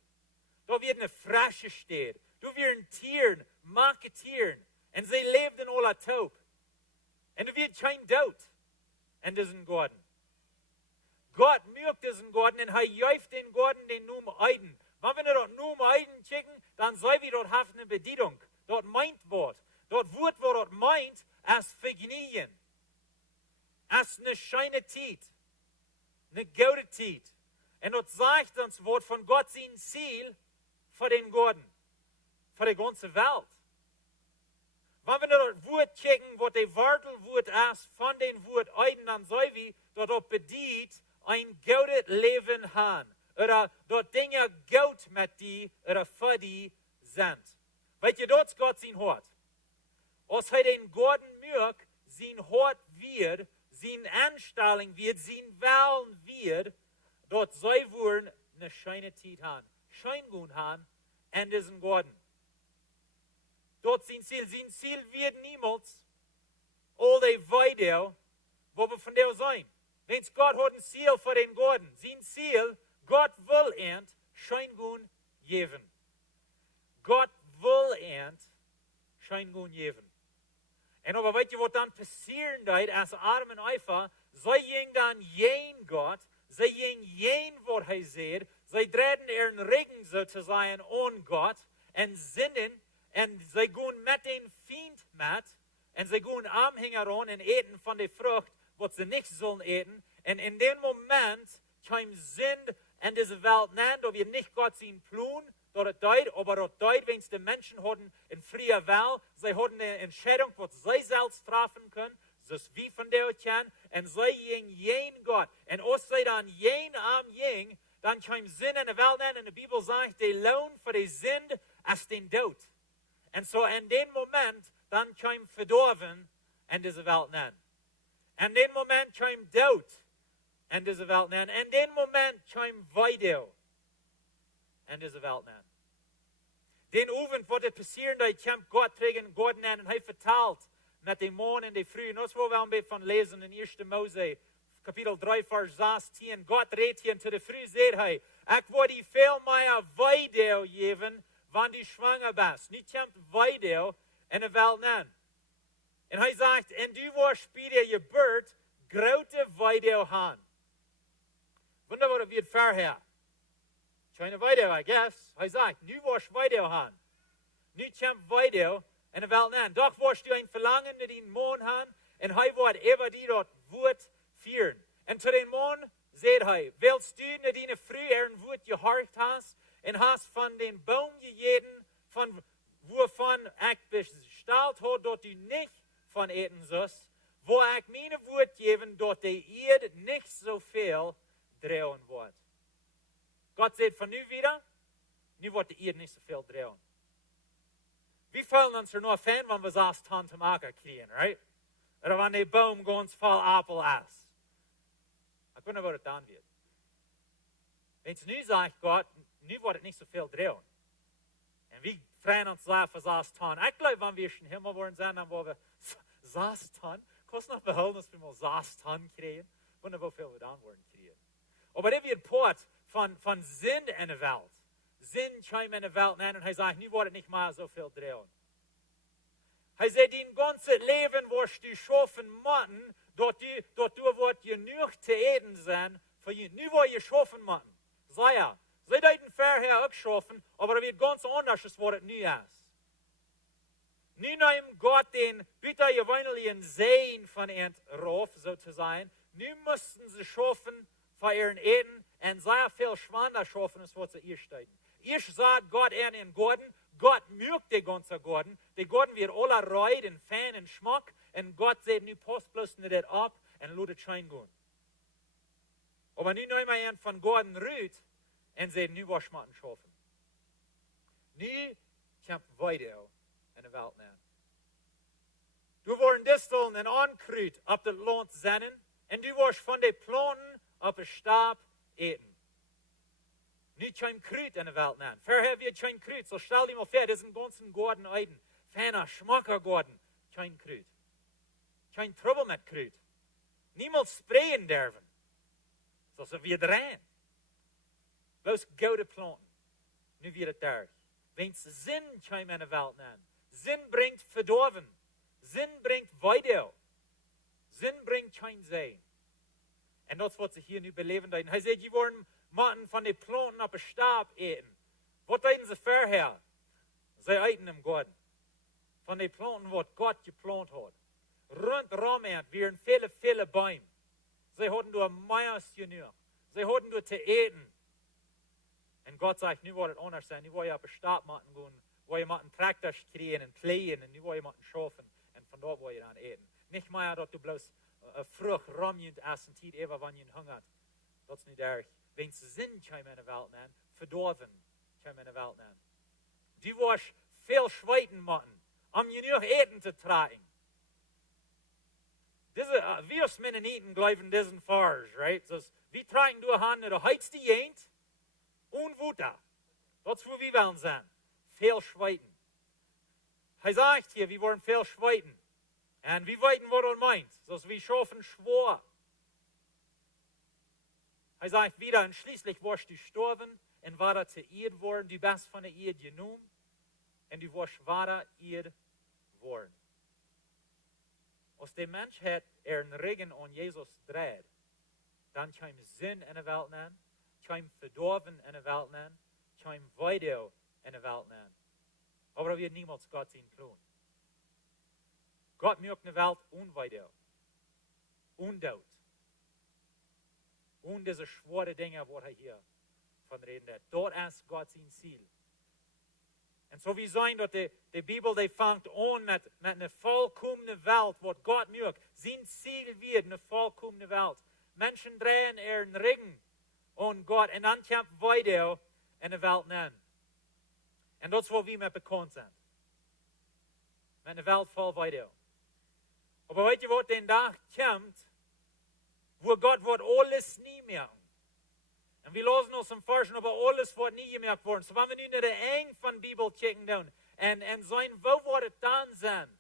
Da wird eine Frische stehen. Du wirst Tieren, Tieren. Und sie lebt in aller Taub. Und du wirst kein Tod in diesem Garten. Gott mögt diesen Garten und er jäuft den Garten den Numen Eiden. Wenn wir dort Numen Eiden schicken, dann soll wir dort haben eine Bedienung. Dort meint Wort. Dort Wort, wo dort meint, als Vejnieejen. Als eine scheine Zeit. Eine gute Zeit. Und dort sagt uns Wort von Gott sein Ziel für den Garten. Für die ganze Welt. Wenn wir dort Wort checken, wo der Wortelwort ist, von den Wort Eiden, dann soll wir dort bedient, ein gutes Leben haben. Oder dort Dinge gut mit die oder für die sind. Weil ihr dort Gott sein Hort. Als er den Garten mögt, sein Hort wird, sein Anstellung wird, sein Wellen wird, dort soll wir eine scheine Zeit haben. Scheingehen haben in diesem Garten. Dort sein Ziel wird niemals all die Weide, wo wir von der sein. Wenn Gott hat ein Ziel für den Garten, sein Ziel, Gott will end Scheingehen geben. Gott will end Scheingehen geben. Und aber weet je wat dan passieren dat als Adam en Eva, zij ging dan jeen Gott, zij ging jeen wat hij zegt, zij treden ihren Regen sozusagen an Gott und sinnen, und zij gaan met den Feind met, und zij gaan Anhänger an und eten von der Frucht, was sie nicht sollen eten. Und in dem Moment kam Sinn in diese Welt nein, da wir nicht Gott sein Plan, dat deed, aber dat deed, wenn die Menschen hatten in freier Wahl, sie hatten eine Entscheidung, was sie selbst treffen können, das wie von der kennen, und sie ging jen Gott. Und als sie dann jen am jen, dann kam Sinn in der Welt an, und die Bibel sagt, der Lohn für die Sünde ist den Tod. Und so in dem Moment, dann kam Verdorben in diese Welt an. In dem Moment kam Tod en deze Welt nemen. En den Moment schijnt weiter en deze Welt nemen. Den Abend, wat er passieren, da kommt Gott tegen Gott nemen en hij vertaalt met de morgen en de früh. En dat is waar we een beetje van lezen in 1 Mose, kapitel 3, vers 16. Gott redt hier te de früh, zegt hij, ik wil die veel meer weideel geven, wanneer du schwanger bist. Nu komt weideel in de Welt nemen. En hij zegt, en du wirst bij der Geburt grote weideel haben. Wunderbar, wie het vorher. Keine weideel, I guess. Hij zegt, nu wirst weideel haben. Nu komt weideel in de Welt nemen. Doch wirst du ein Verlangen naar die Mond haben, en hij wordt ever die dort woord vieren. En zu den Mond zegt hij, willst du naar die früh woord gehorcht hast, en hast van den Baum gegeten, van wovon ik besteld had, dat du nicht van eten sollst, wo ik mijn woord geven, dat de Erde nicht so viel drehen wordt. Gott zegt van nu wieder, nu wordt de Erde nicht so viel drehen. Wir fühlen uns nur Fan, wenn wir das Tante Marke kriegen, right? Oder wenn der Baum ganz voll Apfel ist. Ich weiß nicht, was es dann wird. Wenn es nu sagt Gott, nu wird es nicht so viel drehen. Und wir freuen uns sehr für das Tun. Ich glaube, wenn wir schon Himmel wollen sein, dann wollen wir das tun. Kannst du noch behalten, dass wir mal das tun kriegen? Ich weiß nicht, wie viel wir dann wollen kriegen. Aber das wird Port von Sinn in der Welt. Sinn scheinbar in der Welt nennen. Und er sagt, nu wird es nicht mehr so viel drehen. Er sagt, dein ganzes Leben wirst du schaffen machen, dort du wird genug zu eten sein, für ihn. Nu wird ihr schaffen machen. Sei ja. Sie deuten vorher auch schaffen, aber es wird ganz anders, als was es nu ist. Nu nimmt Gott den bitter gewöhnlichen Sehen von ihren Ruf, so zu sein. Nu müssten sie schaffen für ihren Eten und sehr viel schwander schaffen, als was sie ihr steiten. Ich sagt Gott in den Garten, Gott mögt den ganzen Garten. Der Garten wird aller Reut und Fan und Schmack. Und Gott sagt, nu passt bloß nicht das ab und lasst es schein gehen. Aber nu nehmen wir einen von Garten rüht und sagt, nu was schmatten schaffen. Nu kommt weiter in der Welt nehmen. Du wirst Disteln und Ankrut auf das Land sennen und du wirst von den Planten auf den Stab eten. Nicht kein Krut in der Welt nehmen. Vorher wird kein Krut. So stell dir mal vor, das ist ein ganzen Garten Eiden. Feiner, schmacker Garten. Kein Krut. Kein Trouble mit Krut. Niemals sprayen dürfen. So wie rein. Bloß gute Planten. Nu wird es durch. Wenn es Sinn kein in der Welt nehmen. Sinn bringt verdorben. Sinn bringt weiter. Sinn bringt kein Sehen. Und das wird sich hier nu beleben. Er sagt, die wollen Matten von den Planten auf den Stab eten. Was eten sie vorher? Sie eten im Garten. Von den Planten, was Gott geplant hat. Rundherum wären viele, viele Bäume. Sie hatten nur Meiers genug. Sie hatten nur zu eten. Und Gott sagt, nu wird es anders sein. Nu will ich auf den Stab machen gehen. Wo ihr Matten Traktor kriegen und pflegen. Und nu will ich Matten schaffen. Und von dort will ich dann eten. Nicht mehr, dass du bloß Frucht rumjünt essen, Tiet ever, wann ihr hungert. Das ist nicht ehrlich. Wenn es Sinn kommt in der Welt nennen, verdorben kommt in der Welt nennen. Du wirst viel Schweiten machen, um genug Eten zu tragen. Wir als Mennoniten glauben diesen Vers, right? So, wir tragen durch Hand, der heizte Jent und Wutter. Das ist, wo wir wollen sein. Viel Schweiten. Er sagt hier, wir wollen viel Schweiten. Und wir weiten, was er meint. So, wir schaffen Schwur. Er sagt wieder, und schließlich wirst du sterben und weiter zu Erd worden. Du bist von der Erd genommen und du wirst weiter Erd worden. Als der Mensch hat einen Regen an Jesus dreht, dann kann Sinn in der Welt nennen, kann verdorben in der Welt nennen, kann weiter in der Welt nennen. Aber er wird niemals Gott sein tun. Gott mögt eine Welt unweiter, undaut. Und diese schwere Dinge, wo er hier von reden hat. Dort ist Gott sein Ziel. Und so wie sein, dass die Bibel, die fängt an mit einer vollkommenen Welt, wo Gott mögt. Sein Ziel wird eine vollkommene Welt. Menschen drehen ihren Regen an Gott und dann kommt weiter in der Welt nennen. Und das ist, wo wir mit bekannt sind. Mit einer Welt voll weiter. Aber heute, wo den Tag kommt, wo Gott wird alles nie merken. Und wir lassen uns im Forschen, aber alles wird nie gemerkt worden. So wenn wir nun in der Eng von Bibel checken und sein, wo wird es dann sein?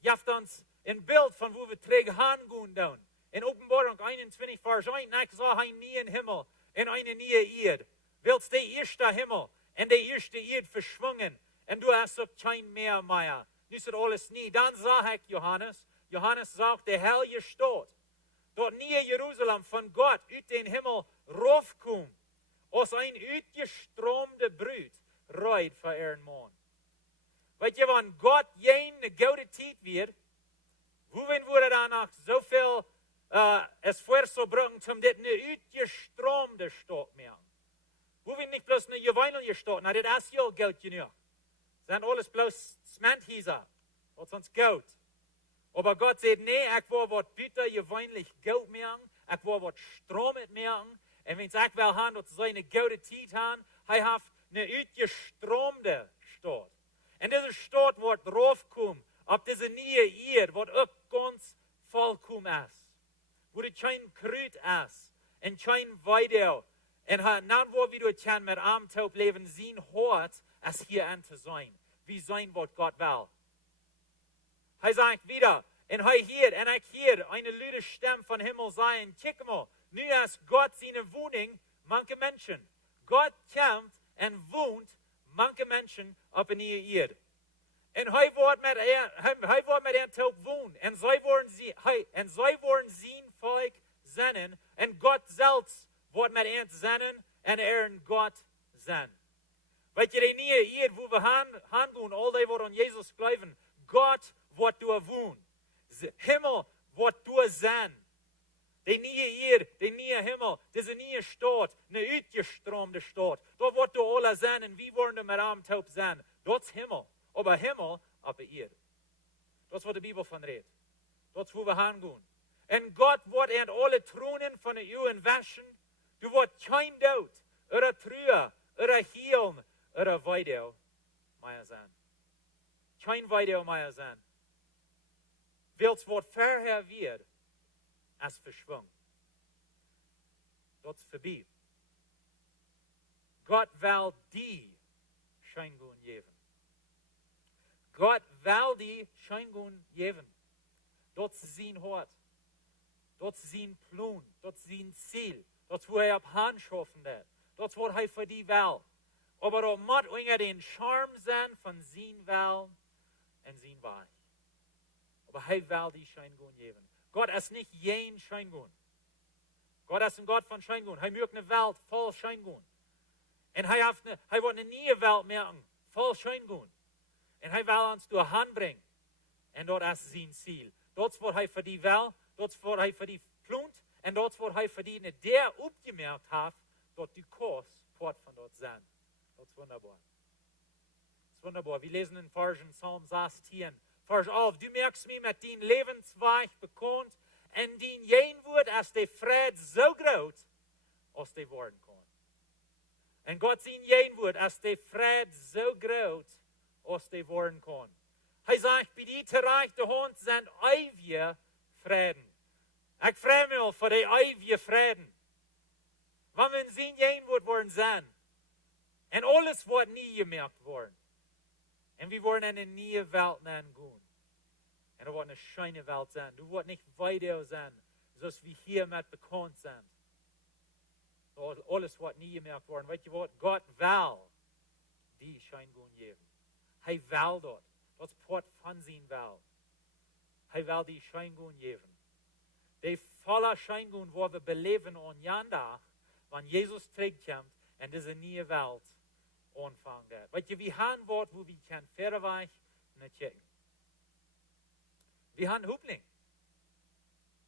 Jaft uns ein Bild von wo wir träge hingehen dann. In Offenbarung 21, Vers 1, ich sah ein neuen Himmel und eine neue Erde. Willst der erste Himmel und der erste Erde verschwungen und du hast auch kein mehr. Nu ist alles nie. Dann sah ich Johannes sagt, der Heilige Stadt, dort neue Jerusalem von Gott uit den Himmel raufkommt, als ein uitgestromde Brut, reit für ihren Mann. Weet je, wenn Gott eine gute Zeit wird, wohin würde danach so viel Esfuerzo bringen, um das eine uitgestromde Stadt mehr? Wohin nicht bloß eine gewöhnliche Stadt, na, das ist ja Geld genug. Sind alles bloß Cementhäuser, was sonst Geld. Aber Gott sagt, nee, ich will was bitter gewöhnlich Geld mehr, ich will was Strom mehr. Und wenn ich will haben, dass sie eine gute Zeit haben, er hat eine uitgestromde Stadt. Und diese Stadt wird raufkommen, auf diese neue Erde, was auch ganz vollkommen ist. Wo es kein Krut ist, und kein Weidel. Und dann, wo wir können mit Armtaub leben, sehen hart, es hier an zu sein. Wie sein, was Gott will. Er sagt wieder, und ich hier eine laute Stimme von Himmel sein, kick mal, nu ist Gott seine Wohnung, manche Menschen. Gott kommt und wohnt manche Menschen auf in ihr Erde. Und er wird mit ihnen Taub wohnen, und sie wollen sein Volk senden, und Gott selbst wird mit ihnen senden, und ihren Gott sein. Weet je, die neue Erde, wo wir hingehen, all die, die an Jesus glauben, Gott wird da wohnen. Himmel wird da sein. Die neue Erde, die neue Himmel, diese neue Stadt, eine uitgestromde Stadt. Dort wird da alle sein, und wie wollen wir mit einem Taub sein? Dort ist Himmel, aber Himmel auf der Erde. Das ist, was die Bibel von redet. Das ist, wo wir hingehen. Und Gott wird alle Thronen von der Juden waschen. Du wird kein Tod, oder Trühe, oder Heilung, oder Weidel mehr sein. Kein Weidel mehr sein. Willst was vorher wird, als verschwungen. Das ist vorbei. Gott will die Scheingun geben. Gott will die Scheingun geben. Das ist sein Hort. Das ist sein Plan. Das ist sein Ziel. Das ist, wo er auf Hand schaffen wird. Das ist, was er für die will. Aber er muss unter den Charme sein von sein Will und sein Weich. Aber er will die Scheingun geben. Gott ist nicht jen Scheingun. Gott ist ein Gott von Scheingun. Er möchte eine Welt voll Scheingun. Und er will eine neue Welt merken, voll Scheingun. Und er will uns durch Hand bringen. Und das ist sein Ziel. Das ist, was er für die will. Das ist, was er für die plant. Und das ist, was er für die, der aufgemerkt hat, dort die Kurs fort von dort sein. Das ist wunderbar. Das ist wunderbar. Wir lesen in Psalm 16, Vers 11. Du merkst mich mit den Lebensweg bekannt, und den jen wird, als der Fried so groß, als der worden kann. Und Gott sehen jen wird, als der Fried so groß, als der worden kann. Er sagt, bei die terreichte Hund sind ewige Frieden. Ich freue mich für die ewige Frieden. Wenn wir sehen jen wird, worden sein. Und alles wird nie gemerkt worden. Und wir wollen in eine neue Welt gehen. Und er wird eine schöne Welt sein. Du wirst nicht weiter sein, so wie hier mit bekannt sind. Alles wird nie gemerkt worden. Weißt du was? Gott will die Scheingun geben. Er will dort. Das ist Port von sein Will. Er will die Scheingun geben. Die volle Scheingun, wo wir beleben an Jandach, wenn Jesus zurückkommt und diese neue Welt anfangen wird. Weißt du, wir haben Wort, wo wir können Fährweich nicht checken. Wir haben Hupning.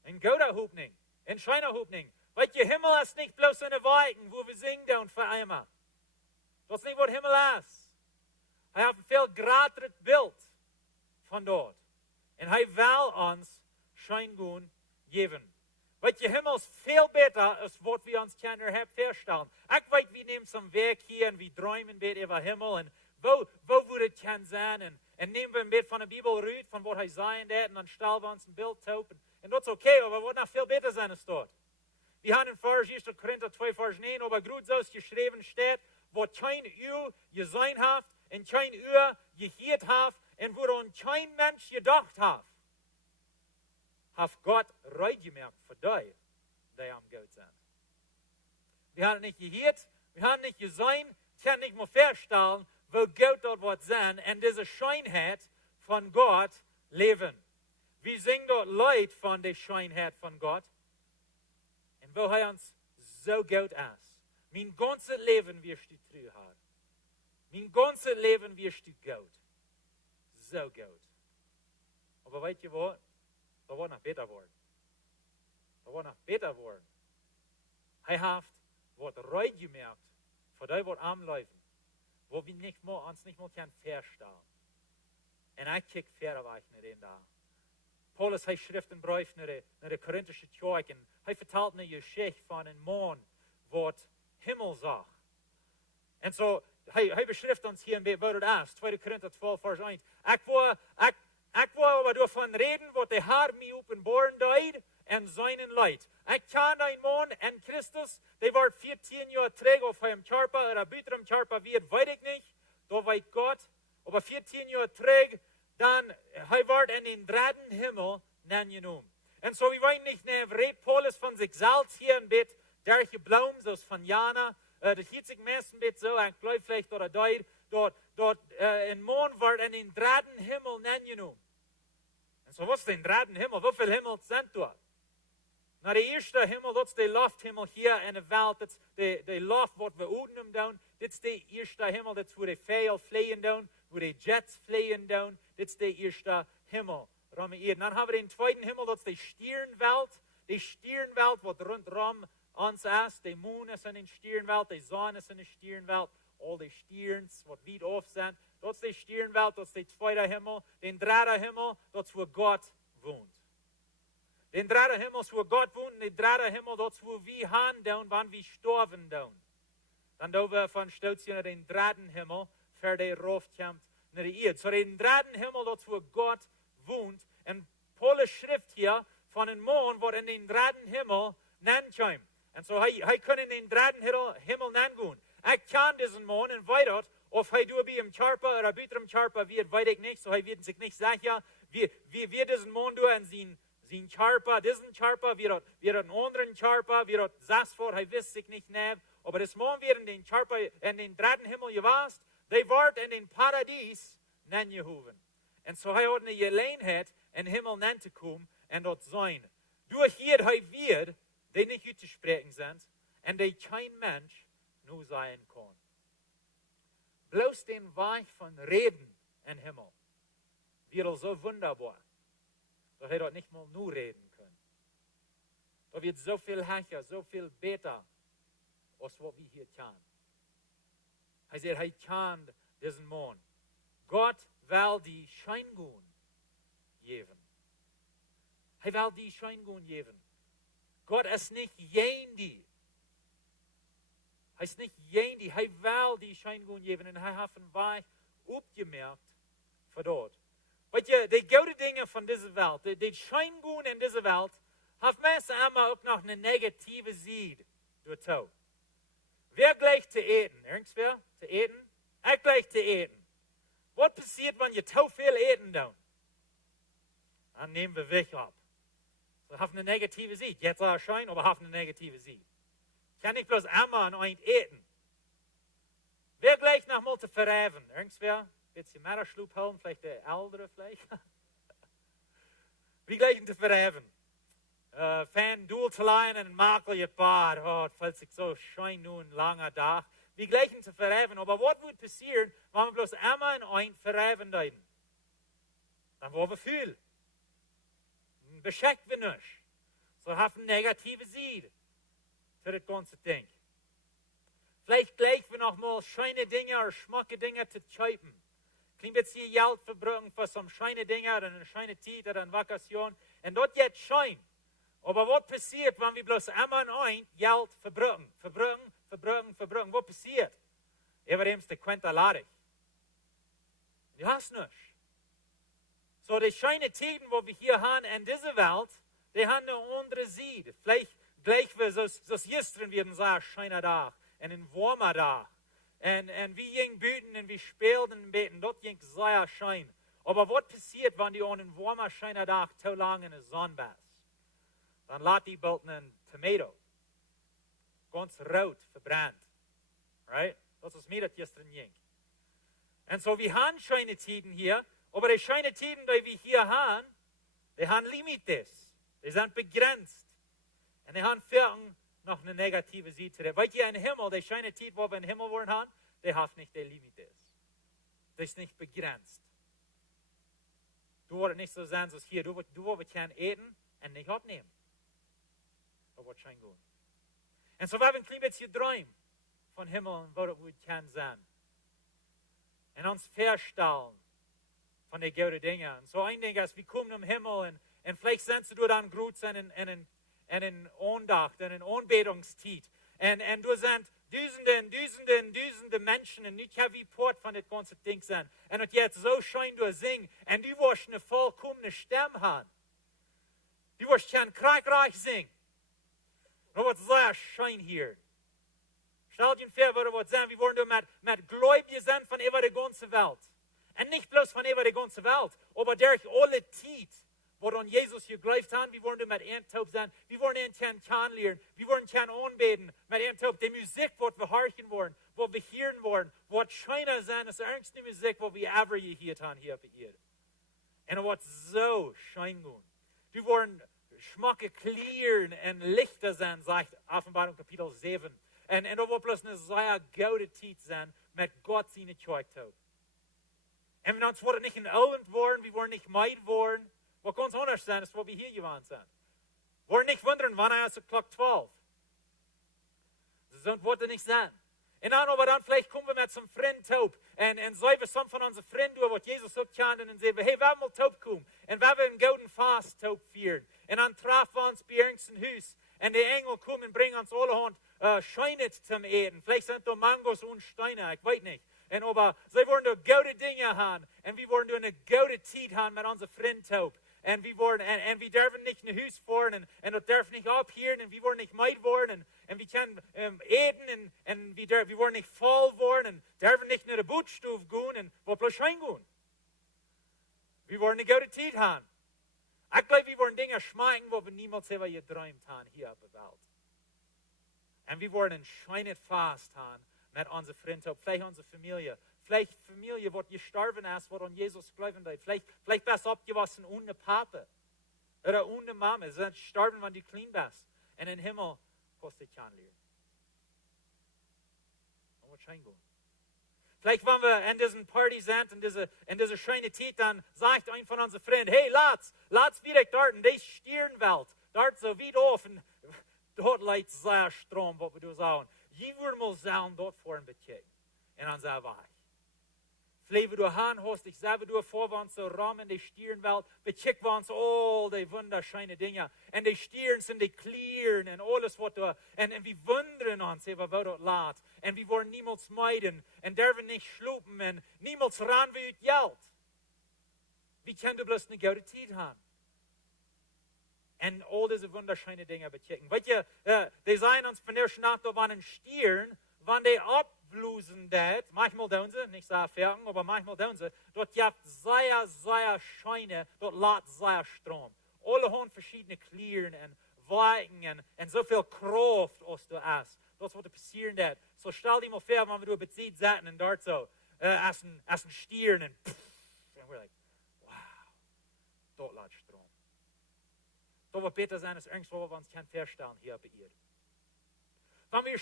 Ein guter Hupning. Ein schöner Hupning. Weißt du, Himmel ist nicht bloß eine Wolken, wo wir singen und vereinen. Das ist nicht, was Himmel ist. Er hat ein viel gratis Bild von dort. Und er will uns Scheingun geben. Weißt du, Himmel ist viel besser, als was wir uns können feststellen. Ich weiß, wir nehmen zum Weg hier und wir träumen ein bisschen über Himmel und wo würde es sein? Und nehmen wir ein bisschen von der Bibel rüht, von was er sein wird, und dann stellen wir uns ein Bild auf. und das ist okay, aber wird noch viel besser sein als dort. Wir haben in 1. Korinther 2, Vers 9, aber gut so geschrieben steht, wo kein Uhr gesehen hat, und kein Uhr gehört hat, und woran kein Mensch gedacht hat, hat Gott reut gemerkt für die, die am Gott sind. Wir haben nicht gehört, wir haben nicht gesehen, ich kann nicht mehr feststellen, wo Gott dort wird sein, und diese Scheinheit von Gott leben. Wir singen dort Leid von der Scheinheit von Gott, und wo er uns so gut ist. Mein ganzes Leben wirst du treu haben. Mein ganzes Leben wirst du gut. So gut. Aber weißt du was? Da wird noch besser worden. Da wird noch besser worden. Er hat was reut gemerkt, für die wird am Laufen, wo wir uns nicht mehr feststellen. Und ich kijk verder weg naar den da. Paulus heeft schriften brief naar de Korinthische kerk en hij vertelt een geschichte van een man wat Himmel zag. En zo, hij beschrijft ons hier een beetje wat het is. 2 Korinther 12 vers 1. Ik wil aber davon reden, wat de Heer mij openbaren deed en zijn leid. Ik ken een man en Christus, die wordt 14 jaar terug auf hem körper, oder buiten hem körper wird, weet ik niet. Da weet Gott. Aber 14 Jahre terug, dann hij wordt in den dritten Himmel genoemd. En zo, we weten niet, redt Paulus van zichzelf hier een beetje, der gebloem, zoals van Jana, dat hielt zich meest een beetje zo, ik geloof vielleicht door het dort een man wordt in den dritten Himmel genoemd. En zo, wat is de dritten Himmel? Hoeveel Himmels zijn dort? Nou, de eerste Himmel, dat is de lofthimmel hier in de wereld, dat is de loft wat we unten doen. Dit is de eerste Himmel, dat is waar de vijl vliegen doen, waar de jets vliegen doen. Dit is de eerste Himmel. Dan hebben we de tweede Himmel, dat is de sterrenwelt. De sterrenwelt wat rondom ons is. De maan is in de sterrenwelt, de zon is in de sterrenwelt. Al die sterns wat weit auf zijn. Dat is de sterrenwelt, dat is de tweede Himmel. De derde Himmel, dat is waar God woont. Den dritten Himmel ist, wo Gott wohnt, den dritten Himmel, dort wo wir haben, wann wir sterben. Dann da wir von Stolz nach den dritten Himmel, für den Rauf kommt nach der Erde. So den dritten Himmel, dort wo Gott wohnt. Und Paulus schrift hier von einem Mann, der in den dritten Himmel kommt. Und so er kann in den dritten Himmel gehen. Ich kann diesen Mann und weiter, ob er durch im Körper oder buiten im Körper wird, weiß ich nicht. So er wird sich nicht sicher, wie wird diesen Mann durch in zijn Körper, diesen Körper, wir einen anderen Körper, wir das vor, er wisst sich nicht mehr. Aber das Mann wird in den Körper, in den dritten Himmel gewasst, der wird in den Paradies gehoben. Und so hat eine Gelegenheit, in den Himmel zu kommen und dort sein. Durch hier wird, die nicht auszusprechen sind, und die kein Mensch nur sein kann. Bloß den Weg von Reden im Himmel wird so wunderbar. Da hätte er nicht mal nur reden können. Da wird so viel höher, so viel besser, als was wir hier kennen. Er sagt, er kennt diesen Mann. Gott will die Scheingun geben. Er will die Scheingun geben. Gott ist nicht jendy. Er ist nicht jendy. Er will die Scheingun geben. Und er hat einen Weg aufgemerkt für dort. Weet je, die gute Dinge von dieser Welt, die Scheingun in dieser Welt, haben meistens immer auch noch eine negative Seite durch. Wer gleich zu eten? Irgendwer zu eten? Ich gleich zu eten. Was passiert, wenn ihr zu viel eten dann? Dann nehmen wir weg ab. So haben eine negative Seite. Jetzt auch Schein, aber haben eine negative Seite. Kann ich bloß einmal an euch eten? Wer gleich noch mal zu verräven? Irgendwer? Bisschen mehr Schlup holen, vielleicht der Ältere vielleicht. Wie gleich zu verheben. Fan Duel zu leihen und Makel je Bad. Oh, es fällt sich so schön nun langer Tag. Wie gleich zu verheben. Aber was wird passieren, wenn wir bloß einmal in ein verheben deuten? Dann wollen wir viel. Beschäftigt wir nicht. So haben eine negative Seite für das ganze Ding. Vielleicht gleich wir noch mal schöne Dinge oder schmucke Dinge zu kaufen. Klingt jetzt hier Geld verbringen für so schöne Dinge oder eine schöne Zeit oder eine Vakation. Und dort jetzt schön. Aber was passiert, wenn wir bloß einmal ein Geld verbringen? Verbringen. Was passiert? Übrigens, der Quenta ladig. Du hast nichts. So die schönen Zeiten, wo wir hier haben in dieser Welt, Die haben eine andere Sicht. Vielleicht gleich wie so gestern werden sehr schöner Tag und ein warmer Tag. Und wie ging büten und wie spielten und beten, dort ging sehr schön. Aber was passiert, wenn die an einem warmen, schöner Tag zu lange in der Sonne bist? Dann lässt die bald einen Tomato. Ganz rot, verbrannt. Right? Das ist mir das gestern ging. Und so, wir haben schöne Zeiten hier, aber die schönen Zeiten, die wir hier haben, die haben Limites. Die sind begrenzt. Und die haben Firmen noch eine negative Seite. Weil ihr im Himmel, die schöne Zeit, wo wir im Himmel wollen haben, die hat nicht die Limites. Das ist nicht begrenzt. Du wirst nicht so sein, als hier. Du wirst gerne eten und nicht abnehmen. Das wird schön gut. Und so, wir haben ein klein bisschen Träume von Himmel und wo wir können sein. Und uns verstellen von den guten Dingen. Und so ein Ding ist, wir kommen im Himmel und vielleicht sendst du dann gut in einen Andacht, in einen Anbetungstiet. Und du sind Duisende Menschen und nicht wie Port von dem ganzen Ding sind. Und jetzt so schön du singen und du wirst eine vollkommene Stimme haben. Du wirst kein Kriegreich singen. Das wird sehr schön hier. Stell dir vor, was wird sein, wir wollen mit Gläubigen sein von über der ganzen Welt. Und nicht bloß von über der ganzen Welt, aber durch alle Zeit, wo dann Jesus geglaubt hat, wir wollen mit Eintaup sein, wir wollen ihn kennenlernen, wir wollen ihn anbeten, mit Eintaup, die Musik, die wir hören wollen, wo wir hören wollen, wird schöner sein, als ernste Musik, die wir ever gehört haben hier auf der Erde. Und es wird so schön gehen. Wir wollen Schmacke klären und lichter sein, sagt Offenbarung Kapitel 7. Und es wird bloß eine sehr gute Zeit sein, mit Gott seine Kirche zu. Und wir wollen nicht in Oland worden, wir wollen nicht meid worden. Was ganz anders sein, ist, wo wir hier geworden sind. Wir wollen nicht wundern, wann er ist Glock 12. Das wird nicht sein. Und dann, aber dann vielleicht kommen wir mit zum Freund taub. Und so wir some von unseren Freunden, was Jesus auch kennt, und dann sagen wir, hey, wir wollen taub kommen. Und wir wollen einen golden Fast taub führen. Und dann treffen wir uns bei irgendeinem Haus. Und die Engel kommen und bringen uns allerhand Scheine zum Eten. Vielleicht sind da Mangos und Steine, ich weiß nicht. Und aber sie wollen da gute Dinge haben. Und wir wollen da eine gute Zeit haben mit unseren Freunden taub. Und wir dürfen nicht in ein Haus fahren und das darf nicht abhören und wir wollen nicht meid worden und wir können eten und wir wollen nicht voll worden und dürfen nicht in eine Bootstufe gehen und wo bloß reingehen. Wir wollen eine gute Zeit haben. Ich glaube, wir wollen Dinge schmecken, wo wir niemals ever geträumt haben hier auf der Welt. Und wir wollen ein schönes Fast haben mit unseren Freunden, vielleicht unsere Familie. Vielleicht Familie, die gestorben ist, die an Jesus glauben hat. Vielleicht bist du abgewachsen ohne Papa oder ohne Mama. Sie sind gestorben, wenn du klein bist. Und im Himmel kannst du dich kennenlernen. Und was scheint gut. Vielleicht, wenn wir in diesen Party sind, in dieser schönen Zeit, dann sagt ein von unseren Freunden, hey, lass wieder dort in die Stirnwelt. Dort so weit auf und dort liegt sehr Strom, was wir sagen. Je würde mal sagen, dort vorne bekehren. Und dann sagen wir, Fleven du han hast, ich sage du vor uns so Rahmen die Stirnwelt, becheck uns all die wunderschöne Dinge. Und die Stirn sind die Clearen und alles was du, und wir wundern uns, was wir dort laat. Und wir wollen niemals meiden und dürfen nicht schlupen und niemals ran wie het Geld. Wie können du bloß eine gute Zeit haben? Und all diese wunderschöne Dinge bechecken. Weißt du, die sagen uns von der Nacht, da waren ein Stirn, wenn die abblusen dat, manchmal tun sie, nicht sehr fertig, aber manchmal tun sie, dort gibt sehr, sehr Scheine, dort lädt sehr Strom. Alle haben verschiedene Clearen und Weiken und so viel Kraft, was du hast. Das wird passieren dat. So stell dir mal vor, wenn wir bezieht sitzen und dort so, als ein Stirn und we're like, wow, dort lädt Strom. Das wird besser sein, als irgendwo, wir uns können feststellen hier bei ihr. Wenn wir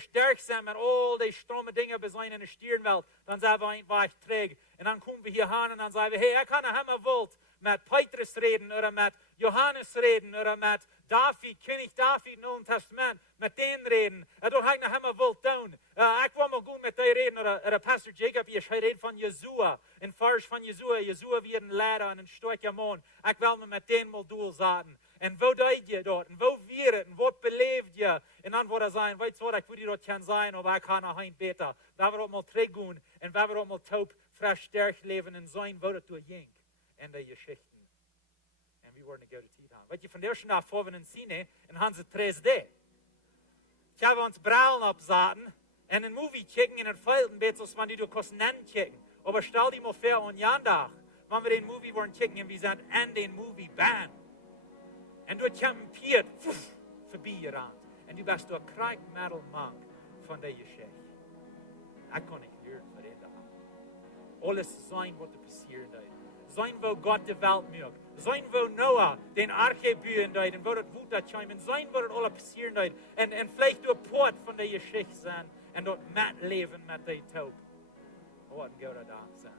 stark sind mit all die strome Dinge besehen in der Stirnwelt, dann sagen wir einfach träge. Und dann kommen wir hier hin und dann sagen wir, hey, ich kann nicht wollt mit Petrus reden oder mit Johannes reden oder mit David, König David im Neuen Testament, mit denen reden. Da habe ich nicht wollt tun. Ich will mal gut mit dir reden oder Pastor Jacob, ich rede von Jesua. In Vers von Jesua wie ein Lehrer und ein starker Mann. Ich will mal mit denen mal durchsagen. Und wo deed je dort? Und wo wir het? En wat beleefd je? En dan wordt er zijn, weet je wat, ik wil die dat kan zijn, maar ik kan nog een beter. Daar we ook mal teruggaan en waar we ook mal taub, frisch sterk leven en zijn, wat het door ging. En de geschichten. En we worden een goede tijd hebben. Weet je, van der schon vor we in Cine en gaan ze 3D. Ich habe uns Braulen absaten en een movie kijken en het feilt een beetje zoals man die door kost nennen kijken. Aber stell die mal vor, und jandag, wenn wir den Movie wollen kijken und wir sind an den Movie bam. Und du kampiert, vorbei gerannt. Und du bist door krijgmiddel mank van de Geschichte. Dat kan ik leren van den dag. Alles zijn wat er passieren deed. Zijn wo Gott de Welt maakt. Zijn wo Noah den Arche buien deed. En wo dat woed dat schijmen. Zijn wo dat alle passieren deed. En vielleicht door poort van de Geschichte zijn. En dat met leven met de taub. Wat een goede dag zijn.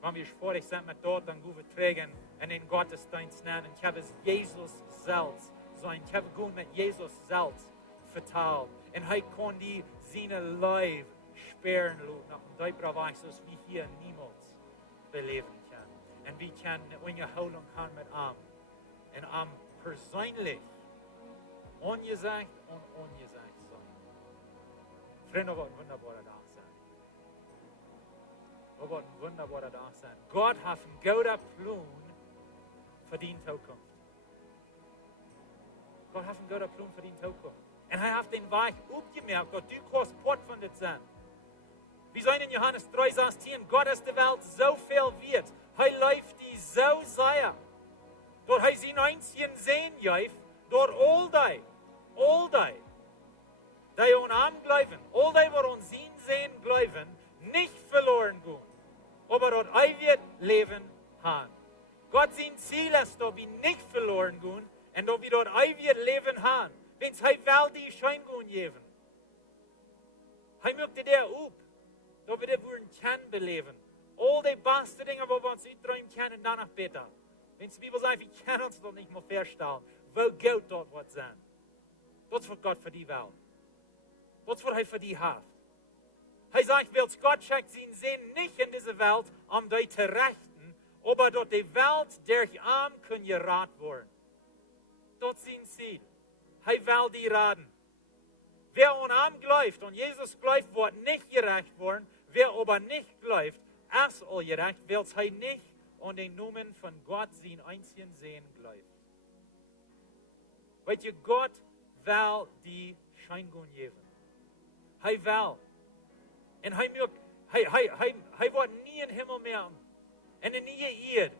Wanneer we vorig zijn met dort, dan gaan we terug en in Gottesdienst nemen. En ik heb es Jezus zelfs zijn. Ik heb gewoon met Jezus zelfs vertaald. En hij kon die zijn lijf speren laten. Nach een dieper weis, zoals we hier niemals beleven kan. En we kunnen een houding gaan met hem. En hem persoonlijk ongezegd en ongezegd zijn. Vrienden, wat een wunderbare dag zijn. Wat een wunderbare dag zijn. God heeft een gouden plan voor die toekomst. God heeft een gouden plan voor die toekomst. En hij heeft den Weg opgemerkt, dat du kost pot van dit zijn. We zijn in Johannes 3:16, God is de wereld zoveel wert. Hij leeft die zo zeer. Dat hij zijn einzigen Sehen geeft, door all die, die aan hem blijven, all die waar ons zijn Sehen blijven, nicht verloren gaan, aber dat hij wird leven gaan. God zijn Ziel ist, dat we nicht verloren gaan, en dat we dat hij wird leven gaan. Wens hij wel die schijn gaan geven. Hij möchte der op, dat we dit worden kunnen beleven. All die beste dingen waar we ons uitdruimen kunnen en danach beter. Wens de Bibel zegt, we kunnen ons dat niet meer verstellen. Wo goed dat wat zijn. Dat is wat God voor die wil. Dat is wat hij voor die heeft. Hij zegt, wils Gott schenkt zijn Sinn nicht in deze Welt, om die te rechten, aber dat die Welt durch arm kan geraad worden. Dat is zijn Ziel. Hij wil die raden. Wer an ihm glaubt, und Jesus glaubt, wird nicht gerecht worden. Wer aber nicht glaubt, ist all gerecht, weil er nicht an den Namen von Gott sein einzigen Sehen glaubt. Weet je, Gott will die Scheingung geben. Hij will. En hij wird nie in Himmel mehr. En in nie Erde.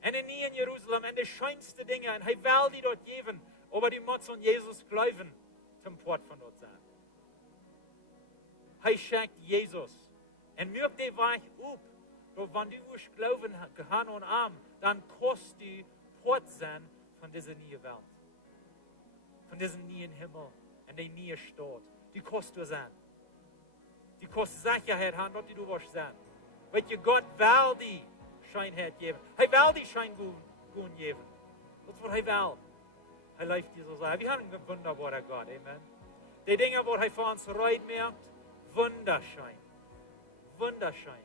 En in nie in Jerusalem. En de schönste Dinge. En hij will die dort geben. Aber die muss an Jesus glauben, zum Port von dort sein. Hij schenkt Jesus. En mögt die Weg op. Doch wenn du wirst glauben gehören an ihm, dann kannst du Port sein von dieser neuen Welt. Von diesem neuen Himmel und der neuen Stadt. Du kannst du sein. Du kannst Sicherheit haben, dass du wirst sein. Weet je, Gott will die Scheinheit geben. Hij will die Scheingung geben. Das ist was hij will. Hij leeft dir so sein. Wir haben einen wunderbaren Gott, amen. Die Dinge, wo hij für uns reut merkt, wunderschön. Wunderschön.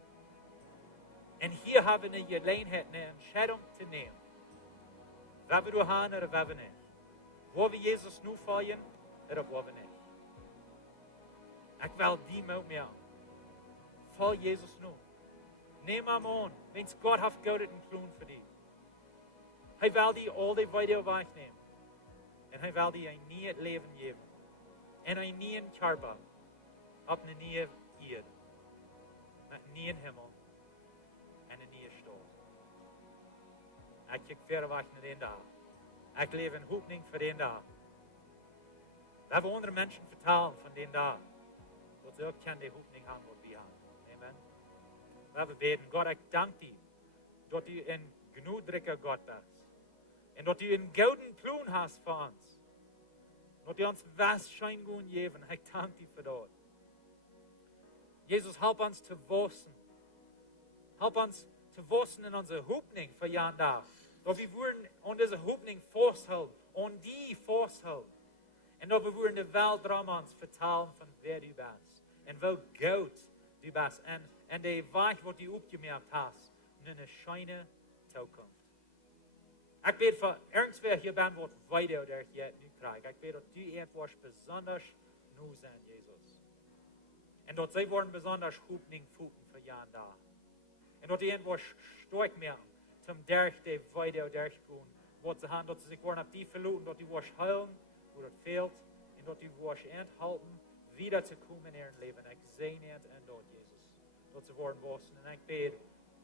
Und hier haben wir die Gelegenheit, eine Entscheidung zu nehmen. Wer wir durchhauen oder wer wir nicht. Wo wir Jesus nur folgen oder wo wir nicht. Ich will die mit mir. Folge Jesus nur. Neem hem aan. Wens Gott heeft gouden Plan für dich. Hij will die all die Weide wegnehmen. Und hij will die ein neues Leben geben. Und ein neuen Körper. Auf eine neue Erde. Mit einem neuen Himmel. Und eine neue Stadt. Ich kijk verder weg naar den dag. Ich lebe in Hoopning für den Tag. We hebben andere Menschen vertellen von den Tag. Wat ze ook kennen die Hoopning haben, wat wir haben. Amen. We hebben beten. Gott, ich danke dir, dat u een genoegdrijke Gott bist. En dat u een gouden Plan hast für uns. Dat u ons was schijn gaan geven. Ich danke dir für dat. Jesus, help uns zu wachsen. Help uns zu wachsen in onze Hoopning für jeden Tag. Dat we worden aan deze Hoopning vasthouden. Aan die vasthouden. En dat we worden de Welt drum ons vertellen van wer du bist. En wo goed du bist. En de weg wat du opgemerkt hast. In een schöne toekomst. Ik weet voor irgendwer hier ben wat weiter der je nu krijgt. Ik weet dat du etwas besonders nu zijn, Jesus. En dat zij worden besonders Hoopning voeten voor jeden Tag. En dat die etwas stark merken. Zum durch die Weide durchgehen wat ze gaan, dat ze zich worden op die verloten, dat die was huilen, hoe dat fehlt, en dat die was enthalten, wieder te komen in hun leven. Ik zie het en dat, Jezus, dat ze worden bossen. En ik bid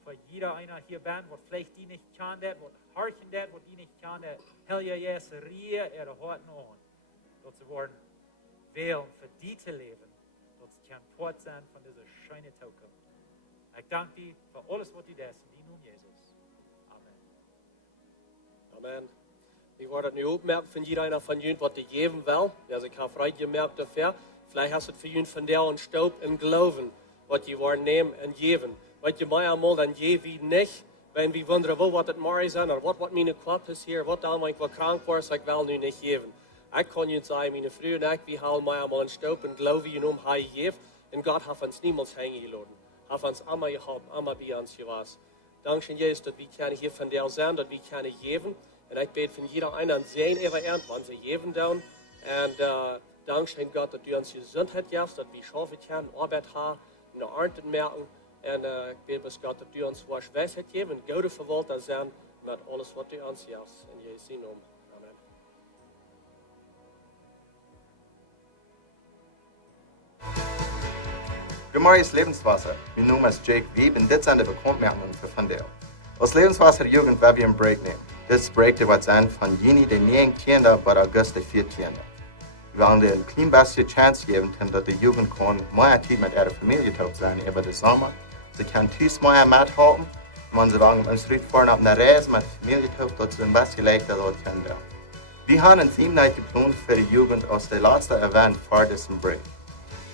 voor jeder einer hier bent, wat vielleicht die nicht kann, wat harchen dat, wat die nicht kann, hel je jes rie ihre Horten an, dat ze worden wählen, für die te leven, dat ze kan fort zijn van deze schöne Toekomst. Ik dank die voor alles wat die dessen, die noem Jezus. Amen. Amen. Ich werde nu opmerken von jeder einer von jullie wat die geven wil. Also ich habe frei gemerkt dafür. Vielleicht hast du für jullie von der und Staub in Glauben, was je worden nehmen und geben. Wat je mij allemaal dan je wie niet. Wenn wir wundern, wat het morgen is, oder wat mijn kwap is hier, wat dan, wenn ich wel krank word, ik wil nu niet geven. Ik kan je zeggen, mijn vrienden en ik, we halen mij allemaal in Staub en geloven je hij geeft. En God heeft ons niemals hängen gelassen. Heeft ons allemaal geholpen, allemaal bij ons geweest. Dankzij Jezus, dat we kunnen hier von der zijn, dat we kunnen geven. En ik bid van jeder einer an zijn even ernt, wanneer ze geven doen. En dankzij God, dat u ons gezondheid geeft, dat we schaffen kunnen, arbeid hebben, in de ernten merken. En ik bid bij God, dat u ons wijsheid geeft en goede verwalter zijn met alles wat u ons geeft. In Jezus' naam. Amen. Goedemorgen, Lebenswasser. Mijn naam is Jake Wieb en dit zijn de bekendmaken voor vandaag. Als Lebenswasser Jugend wil we een break nemen. Dit break wordt zijn van juni de 19e tot augustus de 14e. We willen een klein beetje chance geven dat de jugend kan meer tijd met ihrer familie te zijn over de zomer. Ze kan thuis meer methouden. En ze willen ons uitvoeren op een reis met de familie dat ze een beetje leichter dat kunnen doen. We hebben een theme night gepland voor de jugend als de laatste event voor deze break.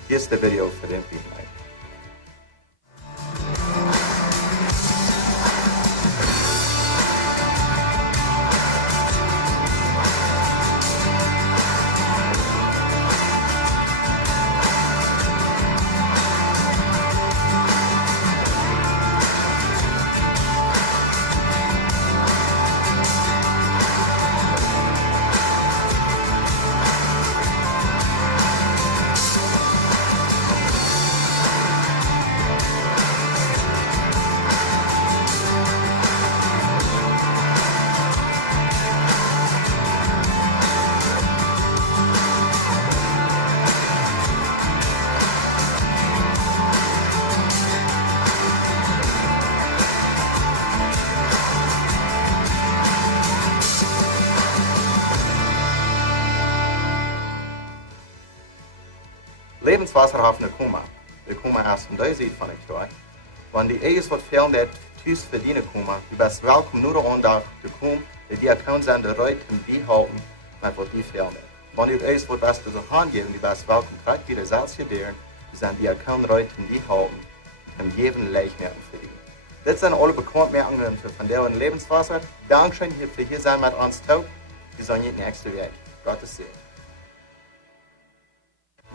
Hier is de video voor de theme night. Lebenswasser heeft een komma. De komma is van deze van ik door. Wanneer die is wat veel dat thuis verdienen komma, je bent welkom nu de aandacht te komen, die account zijn de ruit en bijhouden met wat die veel dat. Wanneer die is wat best te gaan geven, die best welkom direct weer zelfs gederen, zijn die account ruit en bijhouden en geven lijstmerken voor die. Dit zijn alle bekendmerken voor vandaag in Lebenswasser. Dankeschön für hier zijn met ons toe. We zijn je nächste week. Gottes Segen.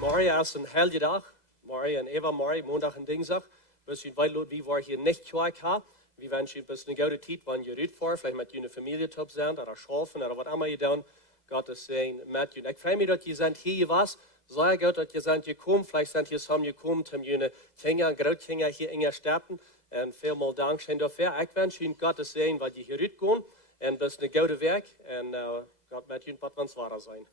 Morgen ist ein heilige Tag. Morgen und Eva, morgen, Montag und Dienstag. Bis wir weil wir war hier nicht gleich haben. Wir wünschen bis eine gute Zeit, wenn ihr rüberfahrt, vielleicht mit einer Familie top sind oder schaffen oder was immer ihr tun. Gottes Segen mit ihnen. Ich freue mich, dass ihr seid hier was. Sehr gut, dass ihr seid gekommen. Vielleicht seid ihr zusammen gekommen, um ihre Kinder, Großkinder hier in der Stadt. Und vielmal Dankeschön dafür. Ich wünsche Ihnen Gottes Segen, weil ihr hier rübergehen. Und bis eine gute Werk. Und Gott mit Ihnen, was uns wahrer sein.